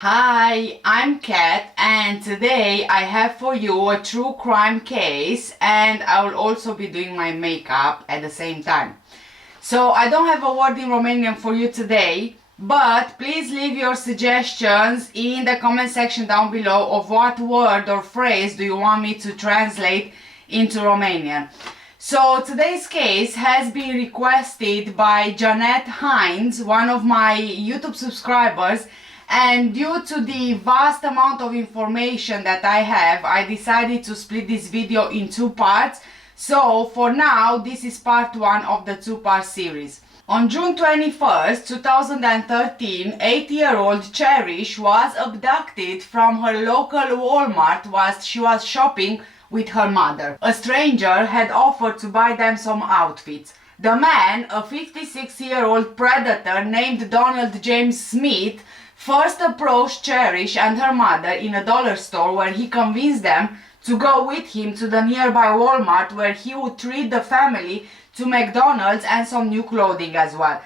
Hi, I'm Kat and today I have for you a true crime case and I will also be doing my makeup at the same time. So I don't have a word in Romanian for you today, but please leave your suggestions in the comment section down below of what word or phrase do you want me to translate into Romanian. So today's case has been requested by Janet Hines, one of my YouTube subscribers, and due to the vast amount of information that I have, I decided to split this video in two parts. So for now, this is part one of the two-part series. On June 21st, 2013, 8-year-old Cherish was abducted from her local Walmart whilst she was shopping with her mother. A stranger had offered to buy them some outfits. The man, a 56-year-old predator named Donald James Smith, first approached Cherish and her mother in a dollar store where he convinced them to go with him to the nearby Walmart where he would treat the family to McDonald's and some new clothing as well.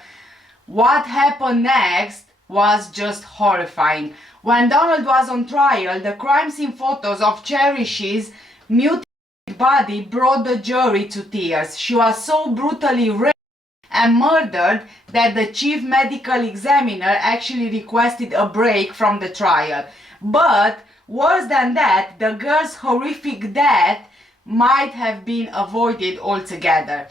What happened next was just horrifying. When Donald was on trial, the crime scene photos of Cherish's mutilated body brought the jury to tears. She was so brutally raped and murdered that the chief medical examiner actually requested a break from the trial. But worse than that, the girl's horrific death might have been avoided altogether.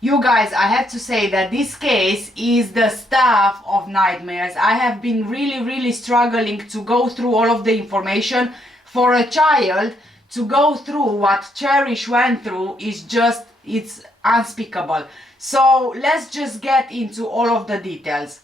You guys, I have to say that this case is the stuff of nightmares. I have been really struggling to go through all of the information. For a child to go through what Cherish went through is just, it's unspeakable. So let's just get into all of the details.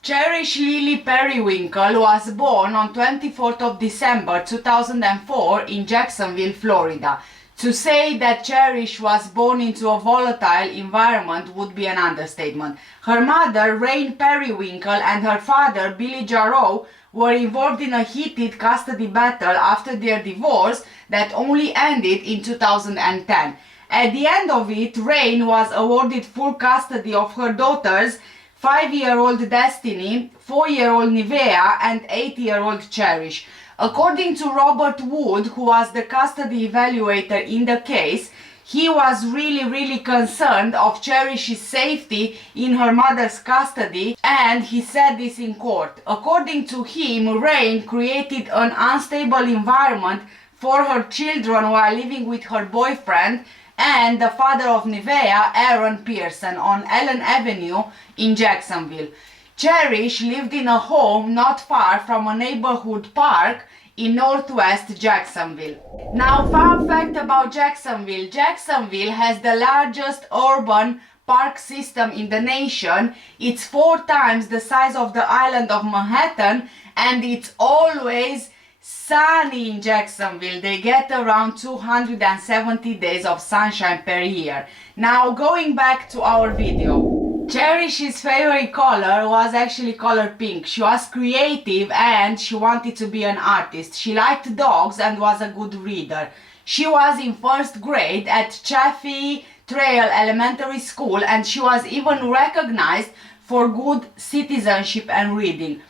Cherish Lily Perrywinkle was born on 24th of December 2004 in Jacksonville, Florida. To say that Cherish was born into a volatile environment would be an understatement. Her mother, Rain Perrywinkle, and her father, Billy Jarreau, were involved in a heated custody battle after their divorce that only ended in 2010. At the end of it, Rain was awarded full custody of her daughters, 5-year-old Destiny, 4-year-old Nevaeh, and 8-year-old Cherish. According to Robert Wood, who was the custody evaluator in the case, he was really concerned of Cherish's safety in her mother's custody, and he said this in court. According to him, Rain created an unstable environment for her children while living with her boyfriend and the father of Nevaeh, Aaron Pearson, on Allen Avenue in Jacksonville. Cherish lived in a home not far from a neighborhood park in northwest Jacksonville. Now, fun fact about Jacksonville. Jacksonville has the largest urban park system in the nation. It's 4 times the size of the island of Manhattan, and it's always sunny in Jacksonville. They get around 270 days of sunshine per year. Now, going back to our video. Cherish's favorite color was actually color pink. She was creative and she wanted to be an artist. She liked dogs and was a good reader. She was in 1st grade at Chaffee Trail Elementary School, and she was even recognized for good citizenship and reading.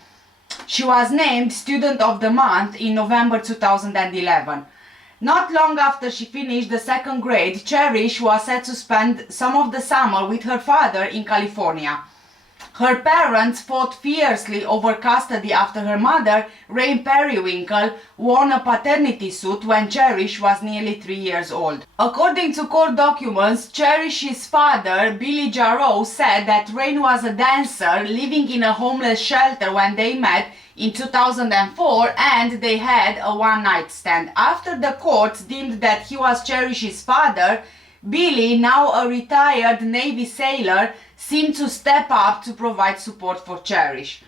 She was named Student of the Month in November 2011. Not long after she finished the 2nd grade, Cherish was set to spend some of the summer with her father in California. Her parents fought fiercely over custody after her mother, Rain Perrywinkle, won a paternity suit when Cherish was nearly 3 years old. According to court documents, Cherish's father, Billy Jarreau, said that Rain was a dancer living in a homeless shelter when they met in 2004, and they had a one-night stand. After the courts deemed that he was Cherish's father, Billy, now a retired Navy sailor, seemed to step up to provide support for Cherish.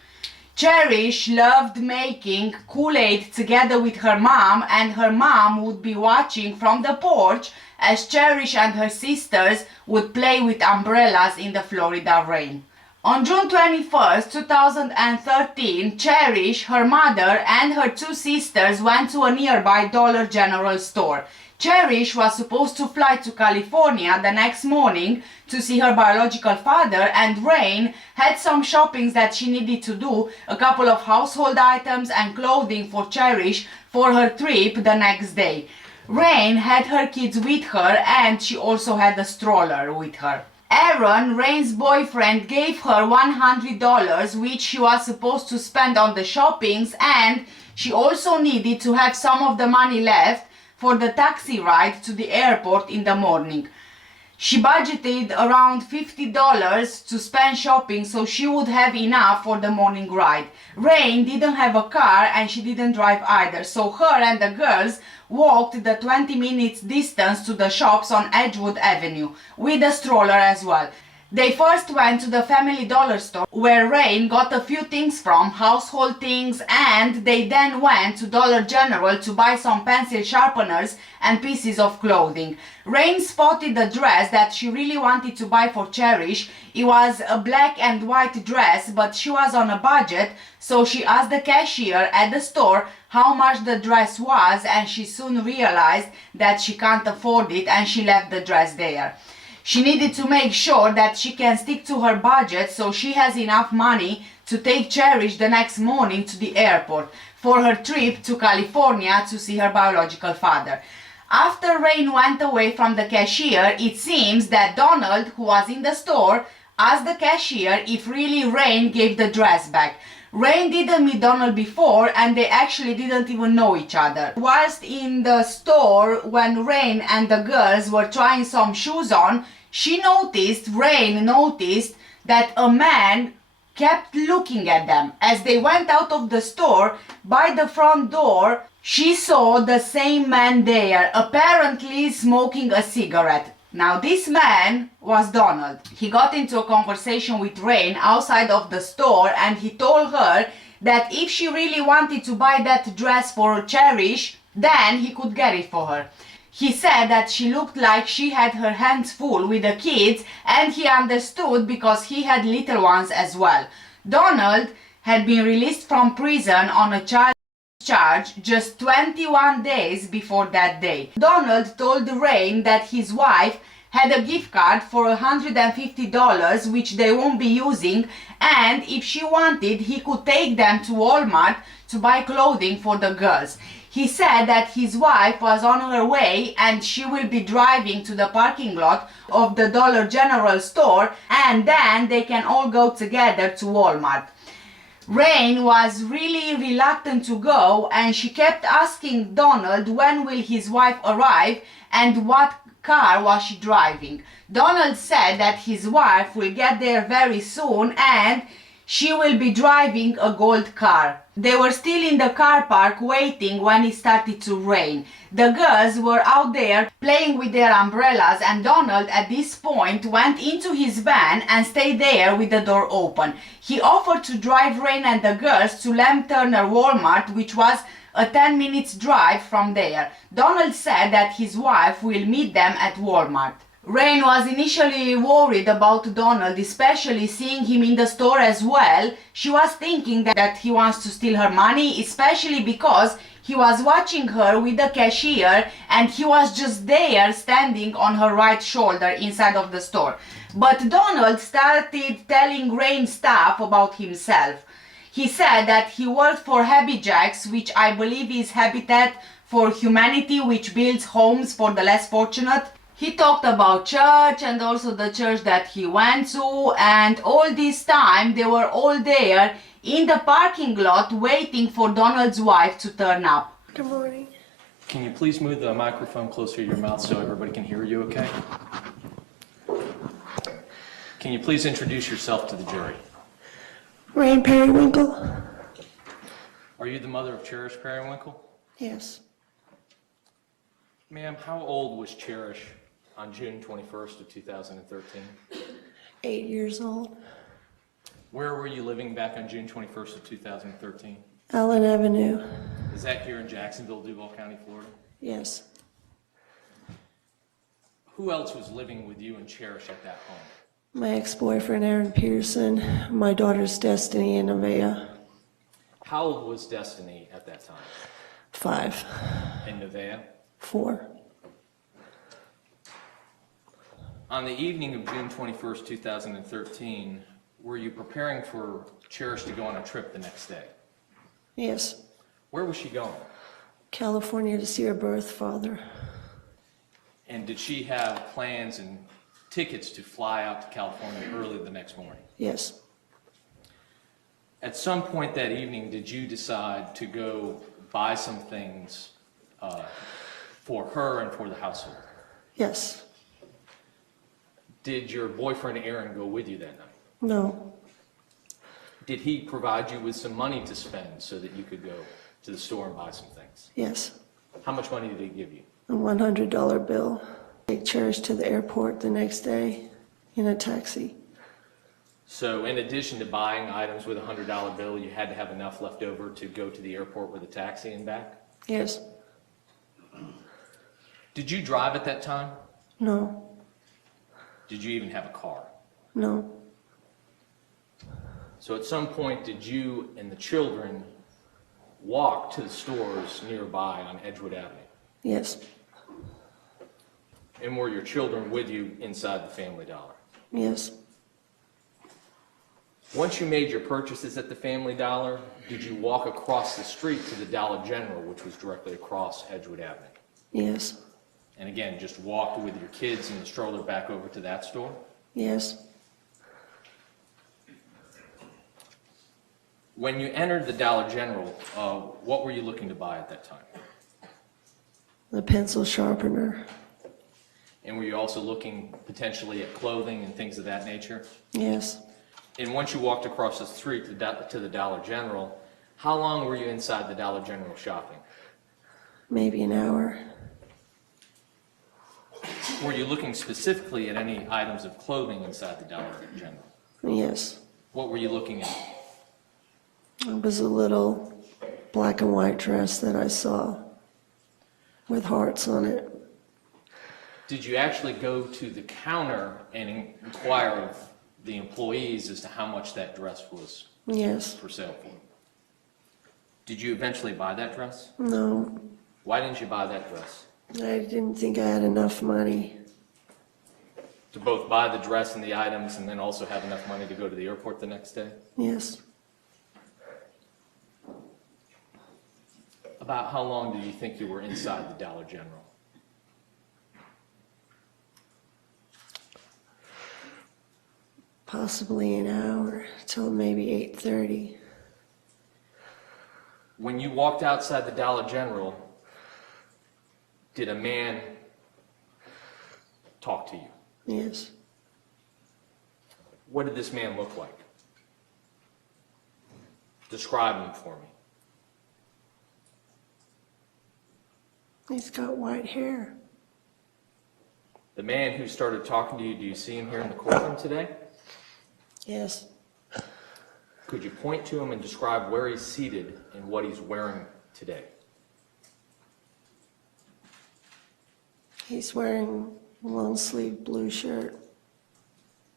Cherish loved making Kool-Aid together with her mom, and her mom would be watching from the porch as Cherish and her sisters would play with umbrellas in the Florida rain. On June 21st, 2013, Cherish, her mother, and her two sisters went to a nearby Dollar General store. Cherish was supposed to fly to California the next morning to see her biological father, and Rain had some shoppings that she needed to do, a couple of household items and clothing for Cherish for her trip the next day. Rain had her kids with her, and she also had a stroller with her. Aaron, Rain's boyfriend, gave her $100 which she was supposed to spend on the shoppings, and she also needed to have some of the money left for the taxi ride to the airport in the morning. She budgeted around $50 to spend shopping so she would have enough for the morning ride. Rain didn't have a car and she didn't drive either, so her and the girls walked the 20 minutes distance to the shops on Edgewood Avenue with a stroller as well. They first went to the Family Dollar store where Rain got a few things from, household things, and they then went to Dollar General to buy some pencil sharpeners and pieces of clothing. Rain spotted a dress that she really wanted to buy for Cherish. It was a black and white dress, but she was on a budget, so she asked the cashier at the store how much the dress was, and she soon realized that she can't afford it and she left the dress there. She needed to make sure that she can stick to her budget so she has enough money to take Cherish the next morning to the airport for her trip to California to see her biological father. After Rain went away from the cashier, it seems that Donald, who was in the store, asked the cashier if really Rain gave the dress back. Rain didn't meet Donald before and they actually didn't even know each other. Whilst in the store, when Rain and the girls were trying some shoes on, Rain noticed that a man kept looking at them. As they went out of the store, by the front door, she saw the same man there, apparently smoking a cigarette. Now this man was Donald. He got into a conversation with Rain outside of the store and he told her that if she really wanted to buy that dress for Cherish, then he could get it for her. He said that she looked like she had her hands full with the kids, and he understood because he had little ones as well. Donald had been released from prison on a child charge just 21 days before that day. Donald told Rain that his wife had a gift card for $150 which they won't be using, and if she wanted he could take them to Walmart to buy clothing for the girls. He said that his wife was on her way and she will be driving to the parking lot of the Dollar General store, and then they can all go together to Walmart. Rain was really reluctant to go and she kept asking Donald when will his wife arrive and what car was she driving. Donald said that his wife will get there very soon and she will be driving a gold car. They were still in the car park waiting when it started to rain. The girls were out there playing with their umbrellas, and Donald at this point went into his van and stayed there with the door open. He offered to drive Rain and the girls to Lamb Turner Walmart, which was a 10 minutes drive from there. Donald said that his wife will meet them at Walmart. Rain was initially worried about Donald, especially seeing him in the store as well. She was thinking that he wants to steal her money, especially because he was watching her with the cashier and he was just there standing on her right shoulder inside of the store. But Donald started telling Rain stuff about himself. He said that he worked for Happy Jacks, which I believe is Habitat for Humanity, which builds homes for the less fortunate. He talked about church and also the church that he went to, and all this time they were all there in the parking lot waiting for Donald's wife to turn up. Good morning. Can you please move the microphone closer to your mouth so everybody can hear you, okay? Can you please introduce yourself to the jury? Rain Perrywinkle? Are you the mother of Cherish Perrywinkle? Yes. Ma'am, how old was Cherish on June 21st of 2013? 8 years old. Where were you living back on June 21st of 2013? Allen Avenue. Is that here in Jacksonville, Duval County, Florida? Yes. Who else was living with you and Cherish at that home? My ex-boyfriend, Aaron Pearson, my daughter's Destiny and Nevaeh, How old was Destiny at that time? 5, And Nevaeh? 4. On the evening of June 21st, 2013, were you preparing for Cherish to go on a trip the next day? Yes. Where was she going? California to see her birth father. And did she have plans and tickets to fly out to California early the next morning? Yes. At some point that evening, did you decide to go buy some things for her and for the household? Yes. Did your boyfriend Aaron go with you that night? No. Did he provide you with some money to spend so that you could go to the store and buy some things? Yes. How much money did he give you? A $100 bill. Take Cherish to the airport the next day in a taxi. So in addition to buying items with a $100 bill, you had to have enough left over to go to the airport with a taxi and back? Yes. Did you drive at that time? No. Did you even have a car? No. So at some point, did you and the children walk to the stores nearby on Edgewood Avenue? Yes. And were your children with you inside the Family Dollar? Yes. Once you made your purchases at the Family Dollar, did you walk across the street to the Dollar General, which was directly across Edgewood Avenue? Yes. And again, just walked with your kids in the stroller back over to that store? Yes. When you entered the Dollar General, what were you looking to buy at that time? The pencil sharpener. And were you also looking potentially at clothing and things of that nature? Yes. And once you walked across the street to the Dollar General, how long were you inside the Dollar General shopping? Maybe an hour. Were you looking specifically at any items of clothing inside the Dollar General? Yes. What were you looking at? It was a little black and white dress that I saw with hearts on it. Did you actually go to the counter and inquire of the employees as to how much that dress was Yes. for sale for? Did you eventually buy that dress? No. Why didn't you buy that dress? I didn't think I had enough money. To both buy the dress and the items and then also have enough money to go to the airport the next day? Yes. About how long do you think you were inside the Dollar General? Possibly an hour till maybe 8:30. When you walked outside the Dollar General, did a man talk to you? Yes. What did this man look like? Describe him for me. He's got white hair. The man who started talking to you, do you see him here in the courtroom today? Yes. Could you point to him and describe where he's seated and what he's wearing today? He's wearing a long sleeve blue shirt.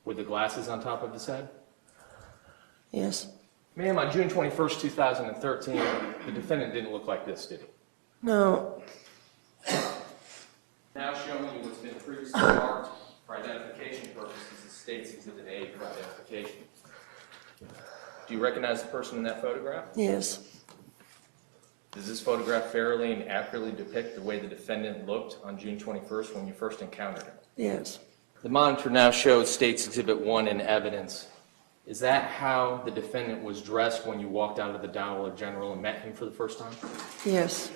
With the glasses on top of his head? Yes. Ma'am, on June 21st, 2013, the defendant didn't look like this, did he? No. Now showing you what's been previously marked for identification purposes as State's Exhibit A for identification. Do you recognize the person in that photograph? Yes. Does this photograph fairly and accurately depict the way the defendant looked on June 21st when you first encountered him? Yes. The monitor now shows State's Exhibit 1 in evidence. Is that how the defendant was dressed when you walked out of the Dollar General and met him for the first time? Yes.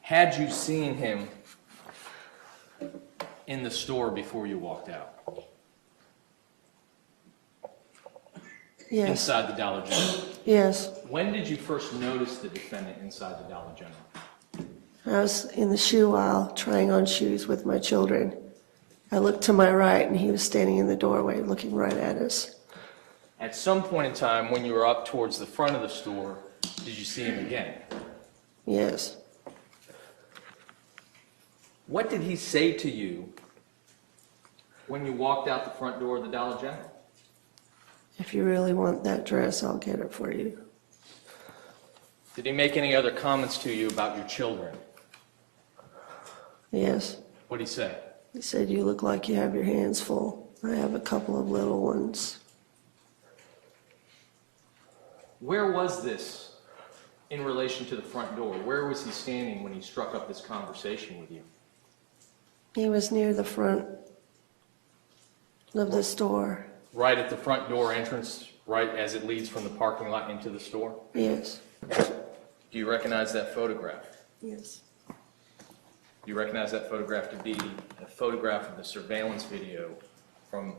Had you seen him in the store before you walked out? Yes. Inside the Dollar General? Yes. When did you first notice the defendant inside the Dollar General? I was in the shoe aisle trying on shoes with my children. I looked to my right and he was standing in the doorway looking right at us. At some point in time when you were up towards the front of the store, did you see him again? Yes. What did he say to you when you walked out the front door of the Dollar General? If you really want that dress, I'll get it for you. Did he make any other comments to you about your children? Yes. What did he say? He said, you look like you have your hands full. I have a couple of little ones. Where was this in relation to the front door? Where was he standing when he struck up this conversation with you? He was near the front of the store. Right at the front door entrance, right as it leads from the parking lot into the store? Yes. Do you recognize that photograph? Yes. Do you recognize that photograph to be a photograph of the surveillance video from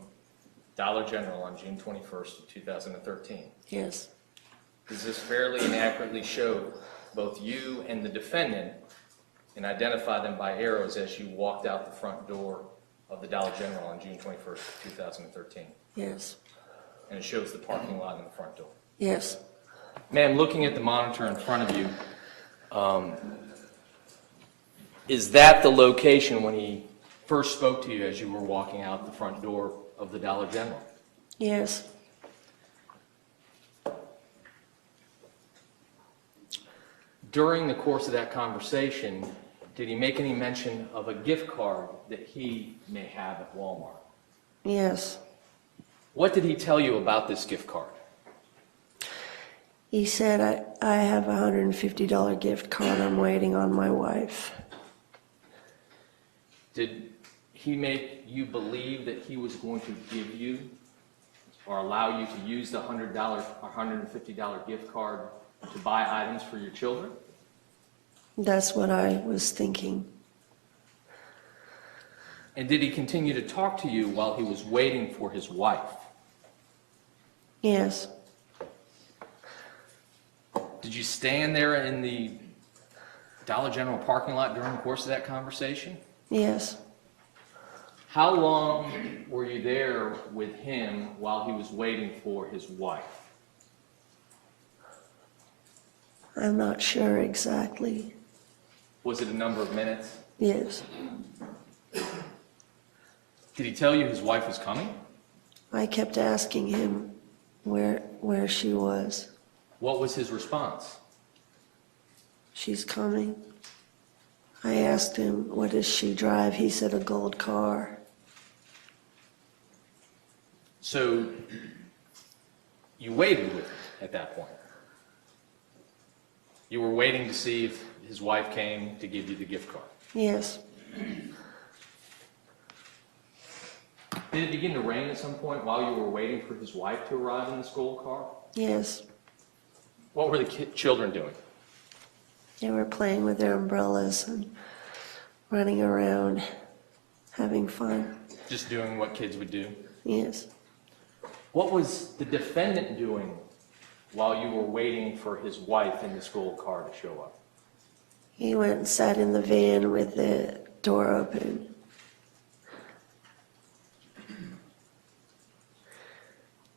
Dollar General on June 21st of 2013? Yes. Does this fairly and accurately show both you and the defendant and identify them by arrows as you walked out the front door of the Dollar General on June 21st of 2013? Yes. And it shows the parking lot and the front door? Yes. Ma'am, looking at the monitor in front of you, is that the location when he first spoke to you as you were walking out the front door of the Dollar General? Yes. During the course of that conversation, did he make any mention of a gift card that he may have at Walmart? Yes. What did he tell you about this gift card? He said, I have a $150 gift card. I'm waiting on my wife. Did he make you believe that he was going to give you or allow you to use the $100 or $150 gift card to buy items for your children? That's what I was thinking. And did he continue to talk to you while he was waiting for his wife? Yes. Did you stand there in the Dollar General parking lot during the course of that conversation? Yes. How long were you there with him while he was waiting for his wife? I'm not sure exactly. Was it a number of minutes? Yes. Did he tell you his wife was coming? I kept asking him where she was. What was his response? She's coming. I asked him, what does she drive? He said, a gold car. So you waited with him at that point. You were waiting to see if his wife came to give you the gift card. Yes. Did it begin to rain at some point while you were waiting for his wife to arrive in this gold car? Yes. What were the children doing? They were playing with their umbrellas and running around, having fun. Just doing what kids would do? Yes. What was the defendant doing while you were waiting for his wife in this gold car to show up? He went and sat in the van with the door open.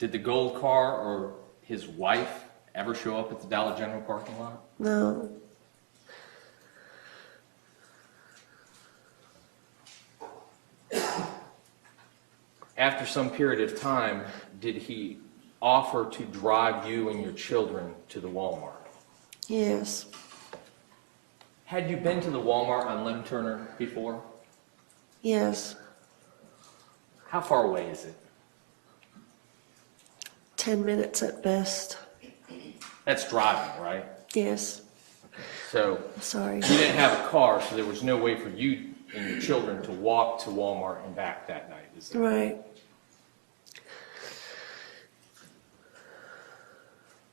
Did the gold car or his wife ever show up at the Dollar General parking lot? No. After some period of time, did he offer to drive you and your children to the Walmart? Yes. Had you been to the Walmart on Lem Turner before? Yes. How far away is it? 10 minutes at best. That's driving, right? Yes. So Sorry. you didn't have a car, so there was no way for you and your children to walk to Walmart and back that night, is there? Right.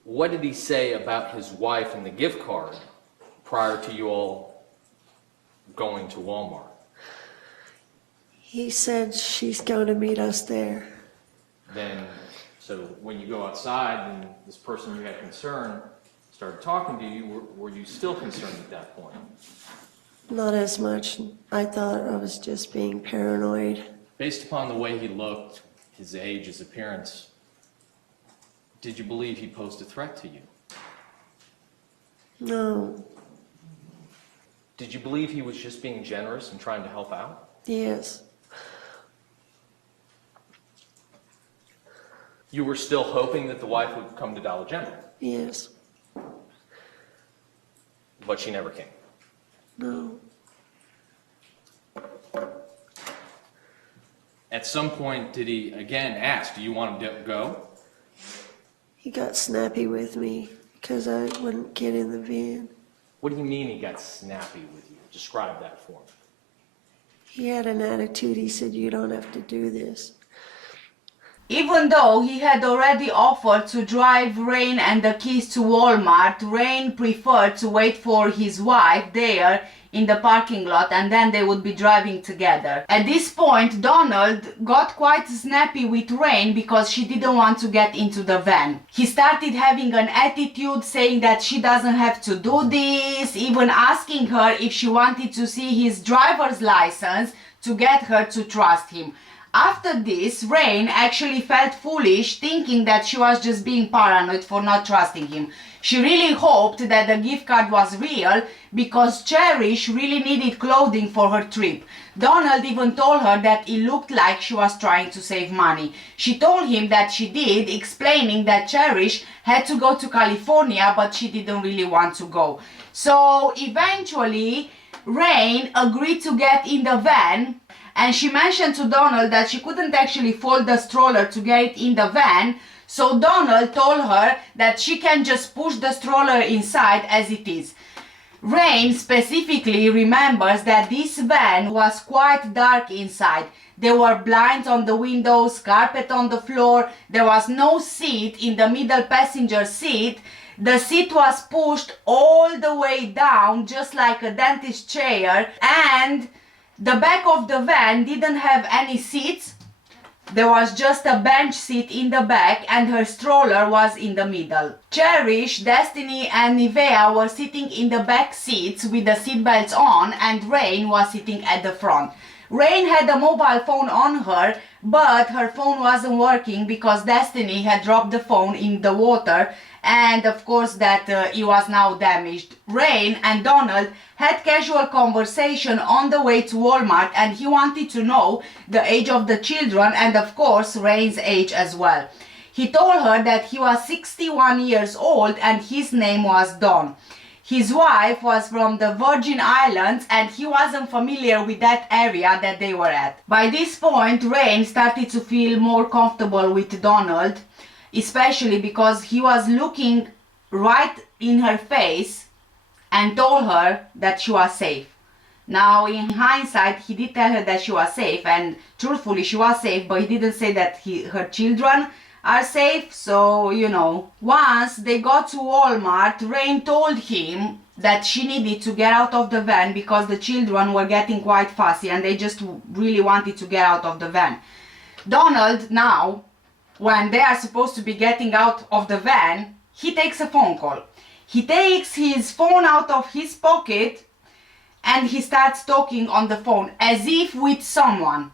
What did he say about his wife and the gift card prior to you all going to Walmart? He said she's going to meet us there. Then, so when you go outside and this person you had concern started talking to you, were you still concerned at that point? Not as much. I thought I was just being paranoid. Based upon the way he looked, his age, his appearance, did you believe he posed a threat to you? No. Did you believe he was just being generous and trying to help out? Yes. You were still hoping that the wife would come to Dollar General, Yes. but she never came. No. At some point, did he again ask, do you want to go? He got snappy with me because I wouldn't get in the van. What do you mean he got snappy with you? Describe that for me. He had an attitude. He said, "You don't have to do this." Even though he had already offered to drive Rain and the kids to Walmart, Rain preferred to wait for his wife there in the parking lot and then they would be driving together. At this point, Donald got quite snappy with Rain because she didn't want to get into the van. He started having an attitude, saying that she doesn't have to do this, even asking her if she wanted to see his driver's license to get her to trust him. After this, Rain actually felt foolish, thinking that she was just being paranoid for not trusting him. She really hoped that the gift card was real because Cherish really needed clothing for her trip. Donald even told her that it looked like she was trying to save money. She told him that she did, explaining that Cherish had to go to California, but she didn't really want to go. So eventually, Rain agreed to get in the van. And she mentioned to Donald that she couldn't actually fold the stroller to get it in the van, so Donald told her that she can just push the stroller inside as it is. Rain specifically remembers that this van was quite dark inside. There were blinds on the windows, carpet on the floor, there was no seat in the middle passenger seat. The seat was pushed all the way down, just like a dentist chair, and the back of the van didn't have any seats. There was just a bench seat in the back and her stroller was in the middle. Cherish, Destiny and Nivea were sitting in the back seats with the seatbelts on and Rain was sitting at the front. Rain had a mobile phone on her, but her phone wasn't working because Destiny had dropped the phone in the water and of course that it was now damaged. Rain and Donald had casual conversation on the way to Walmart and he wanted to know the age of the children and of course Rain's age as well. He told her that he was 61 years old and his name was Don. His wife was from the Virgin Islands and he wasn't familiar with that area that they were at. By this point, Rain started to feel more comfortable with Donald, especially because he was looking right in her face and told her that she was safe. Now, in hindsight, he did tell her that she was safe and truthfully she was safe, but he didn't say that her children are safe, so you know. Once they got to Walmart, Rain told him that she needed to get out of the van because the children were getting quite fussy and they just really wanted to get out of the van. Donald now, when they are supposed to be getting out of the van, he takes a phone call. He takes his phone out of his pocket and he starts talking on the phone as if with someone.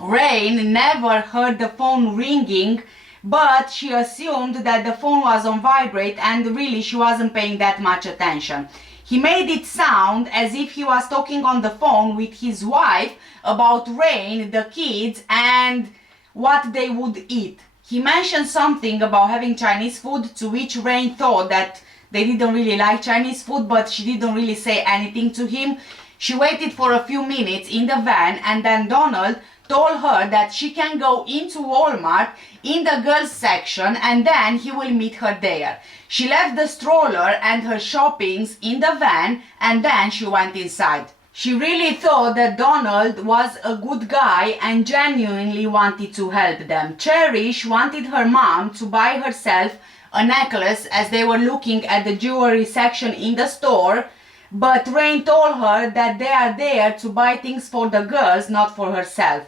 Rain never heard the phone ringing, but she assumed that the phone was on vibrate and really she wasn't paying that much attention. He made it sound as if he was talking on the phone with his wife about Rain, the kids, and what they would eat. He mentioned something about having Chinese food, to which Rain thought that they didn't really like Chinese food, but she didn't really say anything to him. She waited for a few minutes in the van and then Donald told her that she can go into Walmart in the girls section and then he will meet her there. She left the stroller and her shoppings in the van and then she went inside. She really thought that Donald was a good guy and genuinely wanted to help them. Cherish wanted her mom to buy herself a necklace as they were looking at the jewelry section in the store, but Rain told her that they are there to buy things for the girls, not for herself.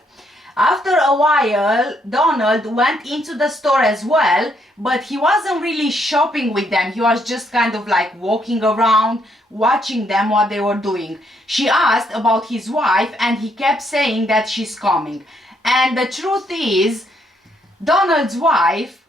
After a while, Donald went into the store as well, but he wasn't really shopping with them. He was just kind of like walking around, watching them what they were doing. She asked about his wife and he kept saying that she's coming. And the truth is, Donald's wife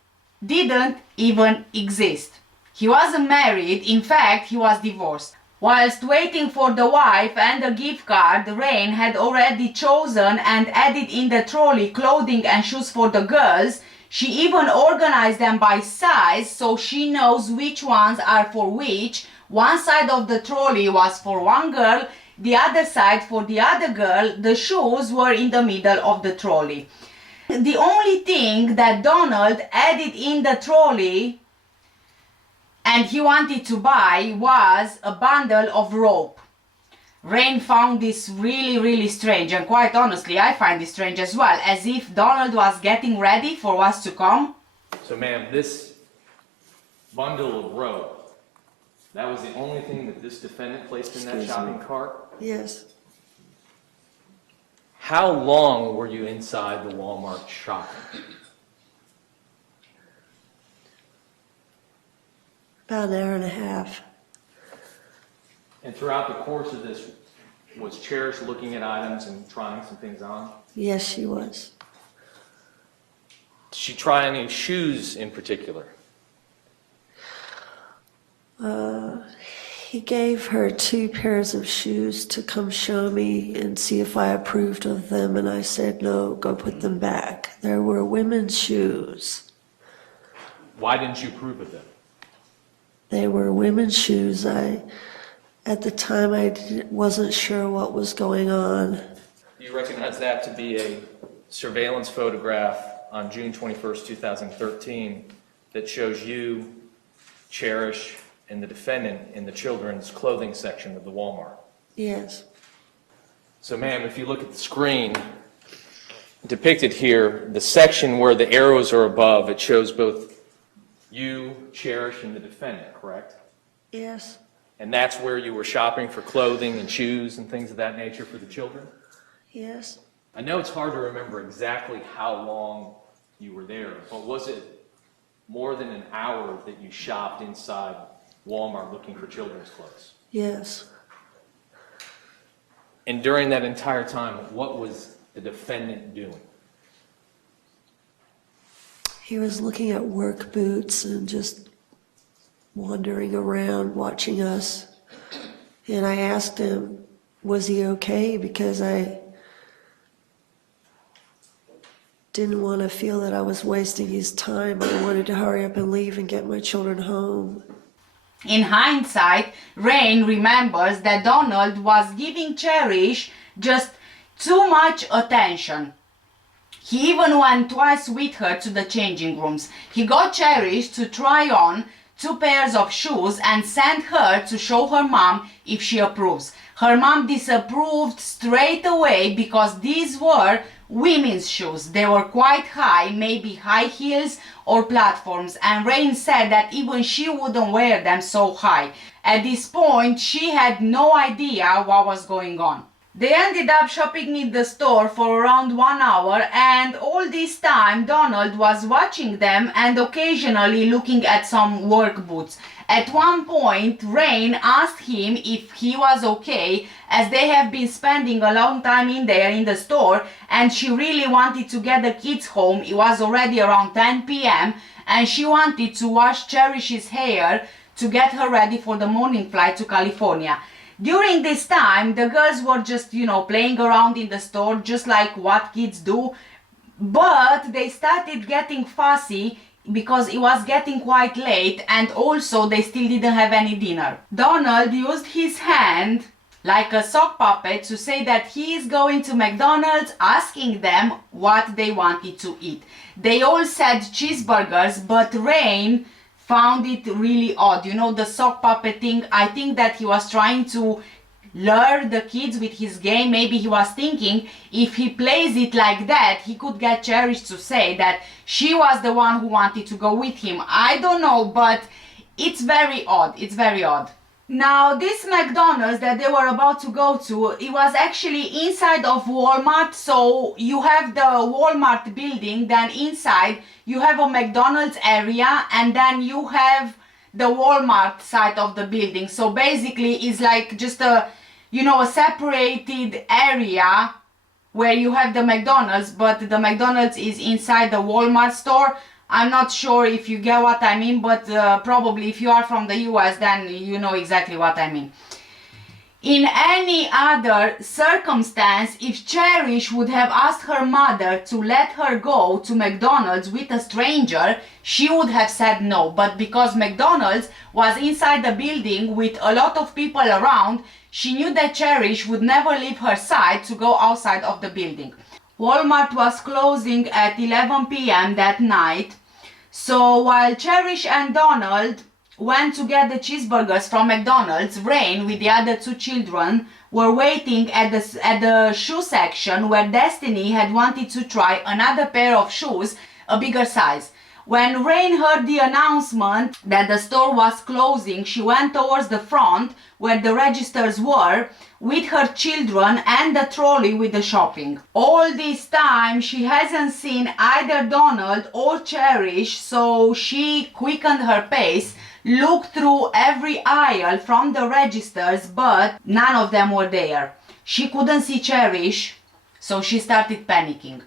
didn't even exist. He wasn't married, in fact, he was divorced. Whilst waiting for the wife and the gift card, Rain had already chosen and added in the trolley clothing and shoes for the girls. She even organized them by size, so she knows which ones are for which. One side of the trolley was for one girl, the other side for the other girl. The shoes were in the middle of the trolley. The only thing that Donald added in the trolley and he wanted to buy was a bundle of rope. Rain found this really strange, and quite honestly I find it strange as well, as if Donald was getting ready for what's to come. So ma'am, this bundle of rope, that was the only thing that this defendant placed in that shopping cart? Yes. How long were you inside the Walmart shopping? About an hour and a half. And throughout the course of this, was Cherish looking at items and trying some things on? Yes, she was. Did she try any shoes in particular? He gave her 2 pairs of shoes to come show me and see if I approved of them, and I said, no, go put them back. There were women's shoes. Why didn't you approve of them? They were women's shoes. At the time, wasn't sure what was going on. Do you recognize that to be a surveillance photograph on June 21st, 2013 that shows you, Cherish, and the defendant in the children's clothing section of the Walmart? Yes. So ma'am, if you look at the screen depicted here, the section where the arrows are above, it shows both you, Cherish, and the defendant, correct? Yes. And that's where you were shopping for clothing and shoes and things of that nature for the children? Yes. I know it's hard to remember exactly how long you were there, but was it more than an hour that you shopped inside Walmart looking for children's clothes? Yes. And during that entire time, what was the defendant doing? He was looking at work boots and just wandering around watching us. And I asked him, was he okay? Because I didn't want to feel that I was wasting his time. I wanted to hurry up and leave and get my children home. In hindsight, Rain remembers that Donald was giving Cherish just too much attention. He even went twice with her to the changing rooms. He got Cherish to try on 2 pairs of shoes and sent her to show her mom if she approves. Her mom disapproved straight away because these were women's shoes. They were quite high, maybe high heels or platforms, and Rain said that even she wouldn't wear them so high. At this point, she had no idea what was going on. They ended up shopping in the store for around 1 hour, and all this time Donald was watching them and occasionally looking at some work boots. At one point, Rain asked him if he was okay, as they have been spending a long time in there in the store, and she really wanted to get the kids home. It was already around 10 p.m. and she wanted to wash Cherish's hair to get her ready for the morning flight to California. During this time, the girls were just, playing around in the store, just like what kids do. But they started getting fussy because it was getting quite late, and also they still didn't have any dinner. Donald used his hand like a sock puppet to say that he is going to McDonald's, asking them what they wanted to eat. They all said cheeseburgers, but Rain found it really odd. The sock puppet thing, I think that he was trying to lure the kids with his game. Maybe he was thinking if he plays it like that, he could get Cherish to say that she was the one who wanted to go with him. I don't know, but it's very odd. It's very odd. Now, this McDonald's that they were about to go to, it was actually inside of Walmart. So you have the Walmart building, then inside you have a McDonald's area, and then you have the Walmart side of the building. So basically it's like just a separated area where you have the McDonald's, but the McDonald's is inside the Walmart store. I'm not sure if you get what I mean, but probably if you are from the US, then you know exactly what I mean. In any other circumstance, if Cherish would have asked her mother to let her go to McDonald's with a stranger, she would have said no. But because McDonald's was inside the building with a lot of people around, she knew that Cherish would never leave her side to go outside of the building. Walmart was closing at 11 p.m. that night, so while Cherish and Donald went to get the cheeseburgers from McDonald's, Rain, with the other two children, were waiting at the shoe section where Destiny had wanted to try another pair of shoes, a bigger size. When Rain heard the announcement that the store was closing, she went towards the front where the registers were with her children and the trolley with the shopping. All this time she hasn't seen either Donald or Cherish, so she quickened her pace, looked through every aisle from the registers, but none of them were there. She couldn't see Cherish, so she started panicking.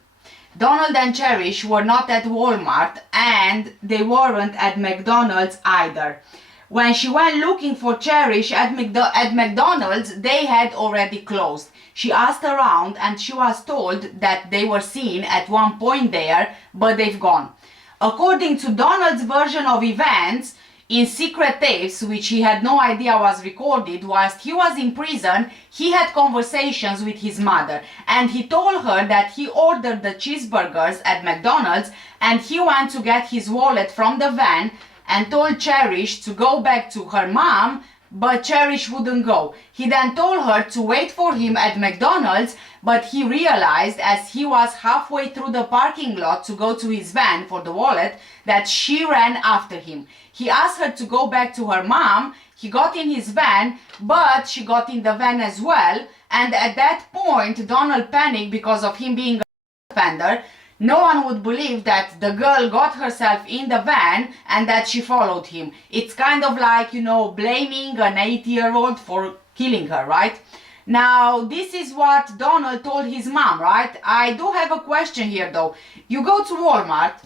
Donald and Cherish were not at Walmart, and they weren't at McDonald's either. When she went looking for Cherish at McDonald's, they had already closed. She asked around and she was told that they were seen at one point there, but they've gone. According to Donald's version of events, in secret tapes, which he had no idea was recorded, whilst he was in prison, he had conversations with his mother, and he told her that he ordered the cheeseburgers at McDonald's and he went to get his wallet from the van and told Cherish to go back to her mom, but Cherish wouldn't go. He then told her to wait for him at McDonald's, but he realized as he was halfway through the parking lot to go to his van for the wallet that she ran after him. He asked her to go back to her mom. He got in his van, but she got in the van as well, and at that point Donald panicked because of him being a offender. No one would believe that the girl got herself in the van and that she followed him. It's kind of like, you know, blaming an 80-year-old for killing her, right? Now, this is what Donald told his mom, right? I do have a question here though. You go to Walmart,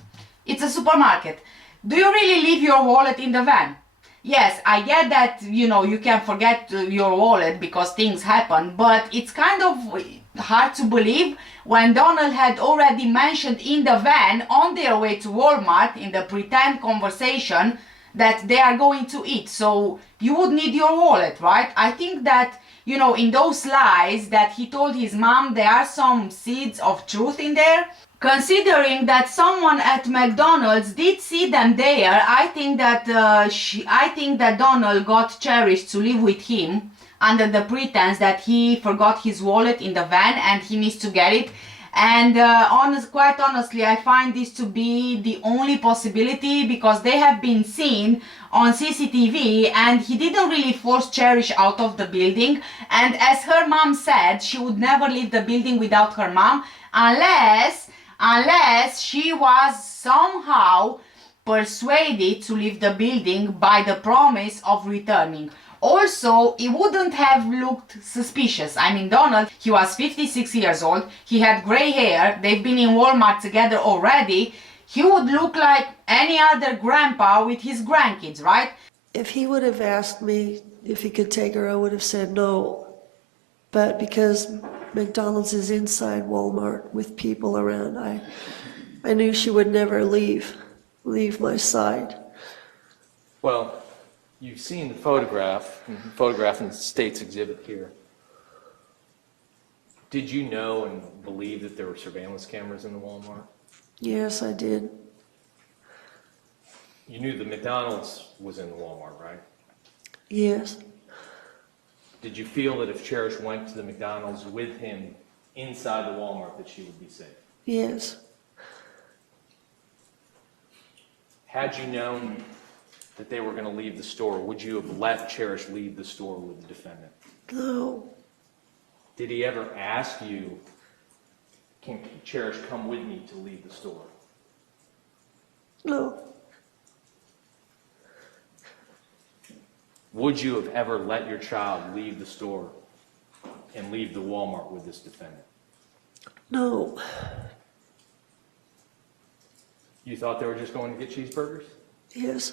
it's a supermarket. Do you really leave your wallet in the van? Yes, I get that, you know, you can forget your wallet because things happen, but it's kind of hard to believe when Donald had already mentioned in the van on their way to Walmart in the pretend conversation that they are going to eat. So you would need your wallet, right? I think that, you know, in those lies that he told his mom, there are some seeds of truth in there. Considering that someone at McDonald's did see them there, I think that Donald got Cherish to live with him under the pretense that he forgot his wallet in the van and he needs to get it. And quite honestly, I find this to be the only possibility because they have been seen on CCTV and he didn't really force Cherish out of the building. And as her mom said, she would never leave the building without her mom unless she was somehow persuaded to leave the building by the promise of returning. Also, it wouldn't have looked suspicious. I mean, Donald, he was 56 years old, he had gray hair, they've been in Walmart together already. He would look like any other grandpa with his grandkids, right? If he would have asked me if he could take her, I would have said no. But because McDonald's is inside Walmart with people around, I knew she would never leave my side. Well, you've seen the photograph in the state's exhibit here. Did you know and believe that there were surveillance cameras in the Walmart? Yes, I did. You knew the McDonald's was in the Walmart, right? Yes. Did you feel that if Cherish went to the McDonald's with him inside the Walmart that she would be safe? Yes. Had you known that they were going to leave the store, would you have let Cherish leave the store with the defendant? No. Did he ever ask you, can Cherish come with me to leave the store? No. Would you have ever let your child leave the store and leave the Walmart with this defendant? No. You thought they were just going to get cheeseburgers? Yes.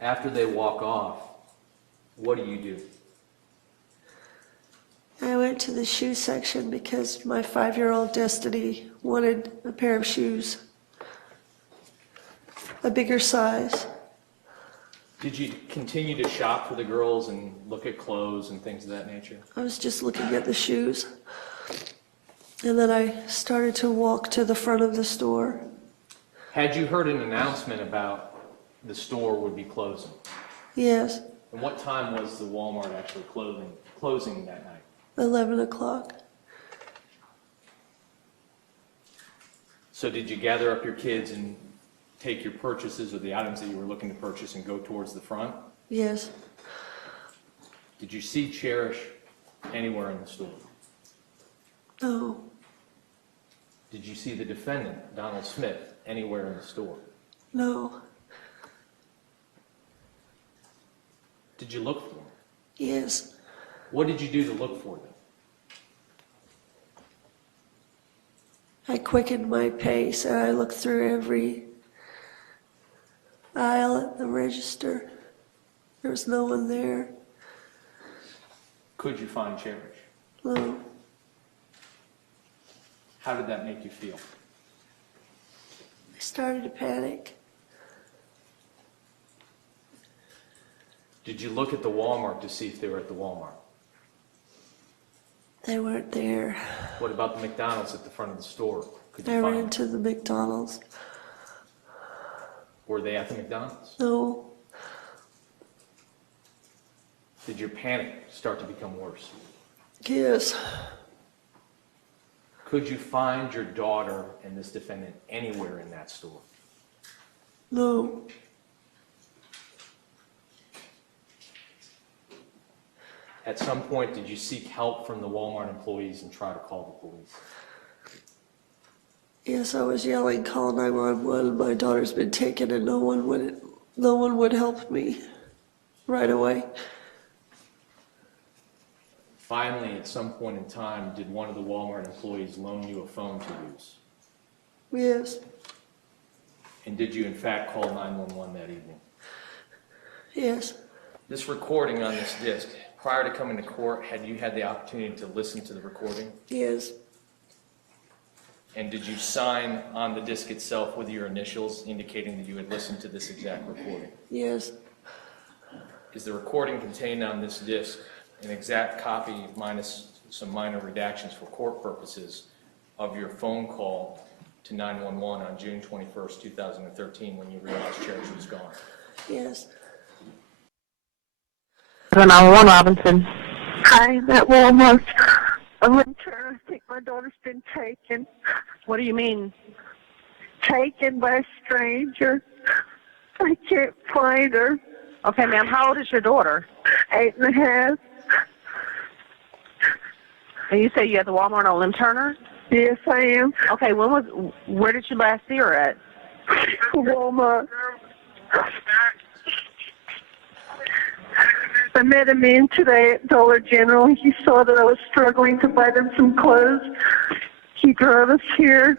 After they walk off, what do? I went to the shoe section because my 5-year-old Destiny wanted a pair of shoes, a bigger size. Did you continue to shop for the girls and look at clothes and things of that nature? I was just looking at the shoes. And then I started to walk to the front of the store. Had you heard an announcement about the store would be closing? Yes, And what time was the Walmart actually closing that night? 11 o'clock. So did you gather up your kids and take your purchases or the items that you were looking to purchase and go towards the front? Yes, Did you see Cherish anywhere in the store? no, Did you see the defendant, Donald Smith, anywhere in the store? no, Did you look for him? yes. What did you do to look for them? I quickened my pace and I looked through every aisle at the register. There was no one there. Could you find Cherish? No, How did that make you feel? I started to panic. Did you look at the Walmart to see if they were at the Walmart? They weren't there. What about the McDonald's at the front of the store? Could you I find ran them? to the McDonald's. Were they at the McDonald's? No, Did your panic start to become worse? yes, Could you find your daughter and this defendant anywhere in that store? no, At some point, did you seek help from the Walmart employees and try to call the police? yes, I was yelling, call 911, my daughter's been taken and no one would help me right away. Finally, at some point in time, did one of the Walmart employees loan you a phone to use? Yes, And did you in fact call 911 that evening? yes, This recording on this disc, prior to coming to court, had you had the opportunity to listen to the recording? yes, And did you sign on the disc itself with your initials indicating that you had listened to this exact recording? yes, Is the recording contained on this disc an exact copy minus some minor redactions for court purposes of your phone call to 911 on June 21st, 2013 when you realized Cherish was gone? yes. 911 Robinson. Hi, I'm at Walmart. I'm in turn. I think my daughter's been taken. What do you mean? Taken by a stranger. I can't find her. Okay, ma'am, how old is your daughter? 8.5. And you say you at the Walmart on Lim Turner? Yes, I am. Okay, where did you last see her at? Walmart. I met a man today at Dollar General. He saw that I was struggling to buy them some clothes. He drove us here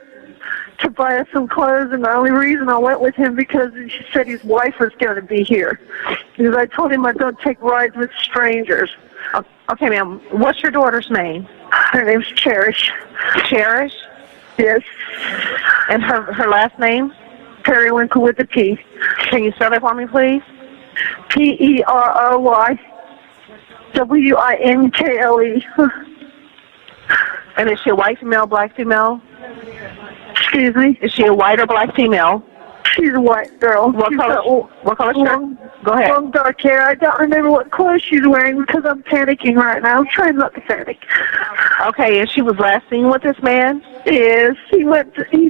to buy us some clothes, and the only reason I went with him because he said his wife was going to be here. Because I told him I don't take rides with strangers. Okay, ma'am, what's your daughter's name? Her name's Cherish. Cherish? Yes. And her last name? Perrywinkle with a P. Can you spell that for me, please? Perrywinkle. And is she a white female, black female? Excuse me? Is she a white or black female? She's a white girl. What She's color? got What color shirt? Go ahead. long dark hair. I don't remember what clothes she's wearing because I'm panicking right now. I'm trying not to panic. Okay, and she was last seen with this man? Yes, he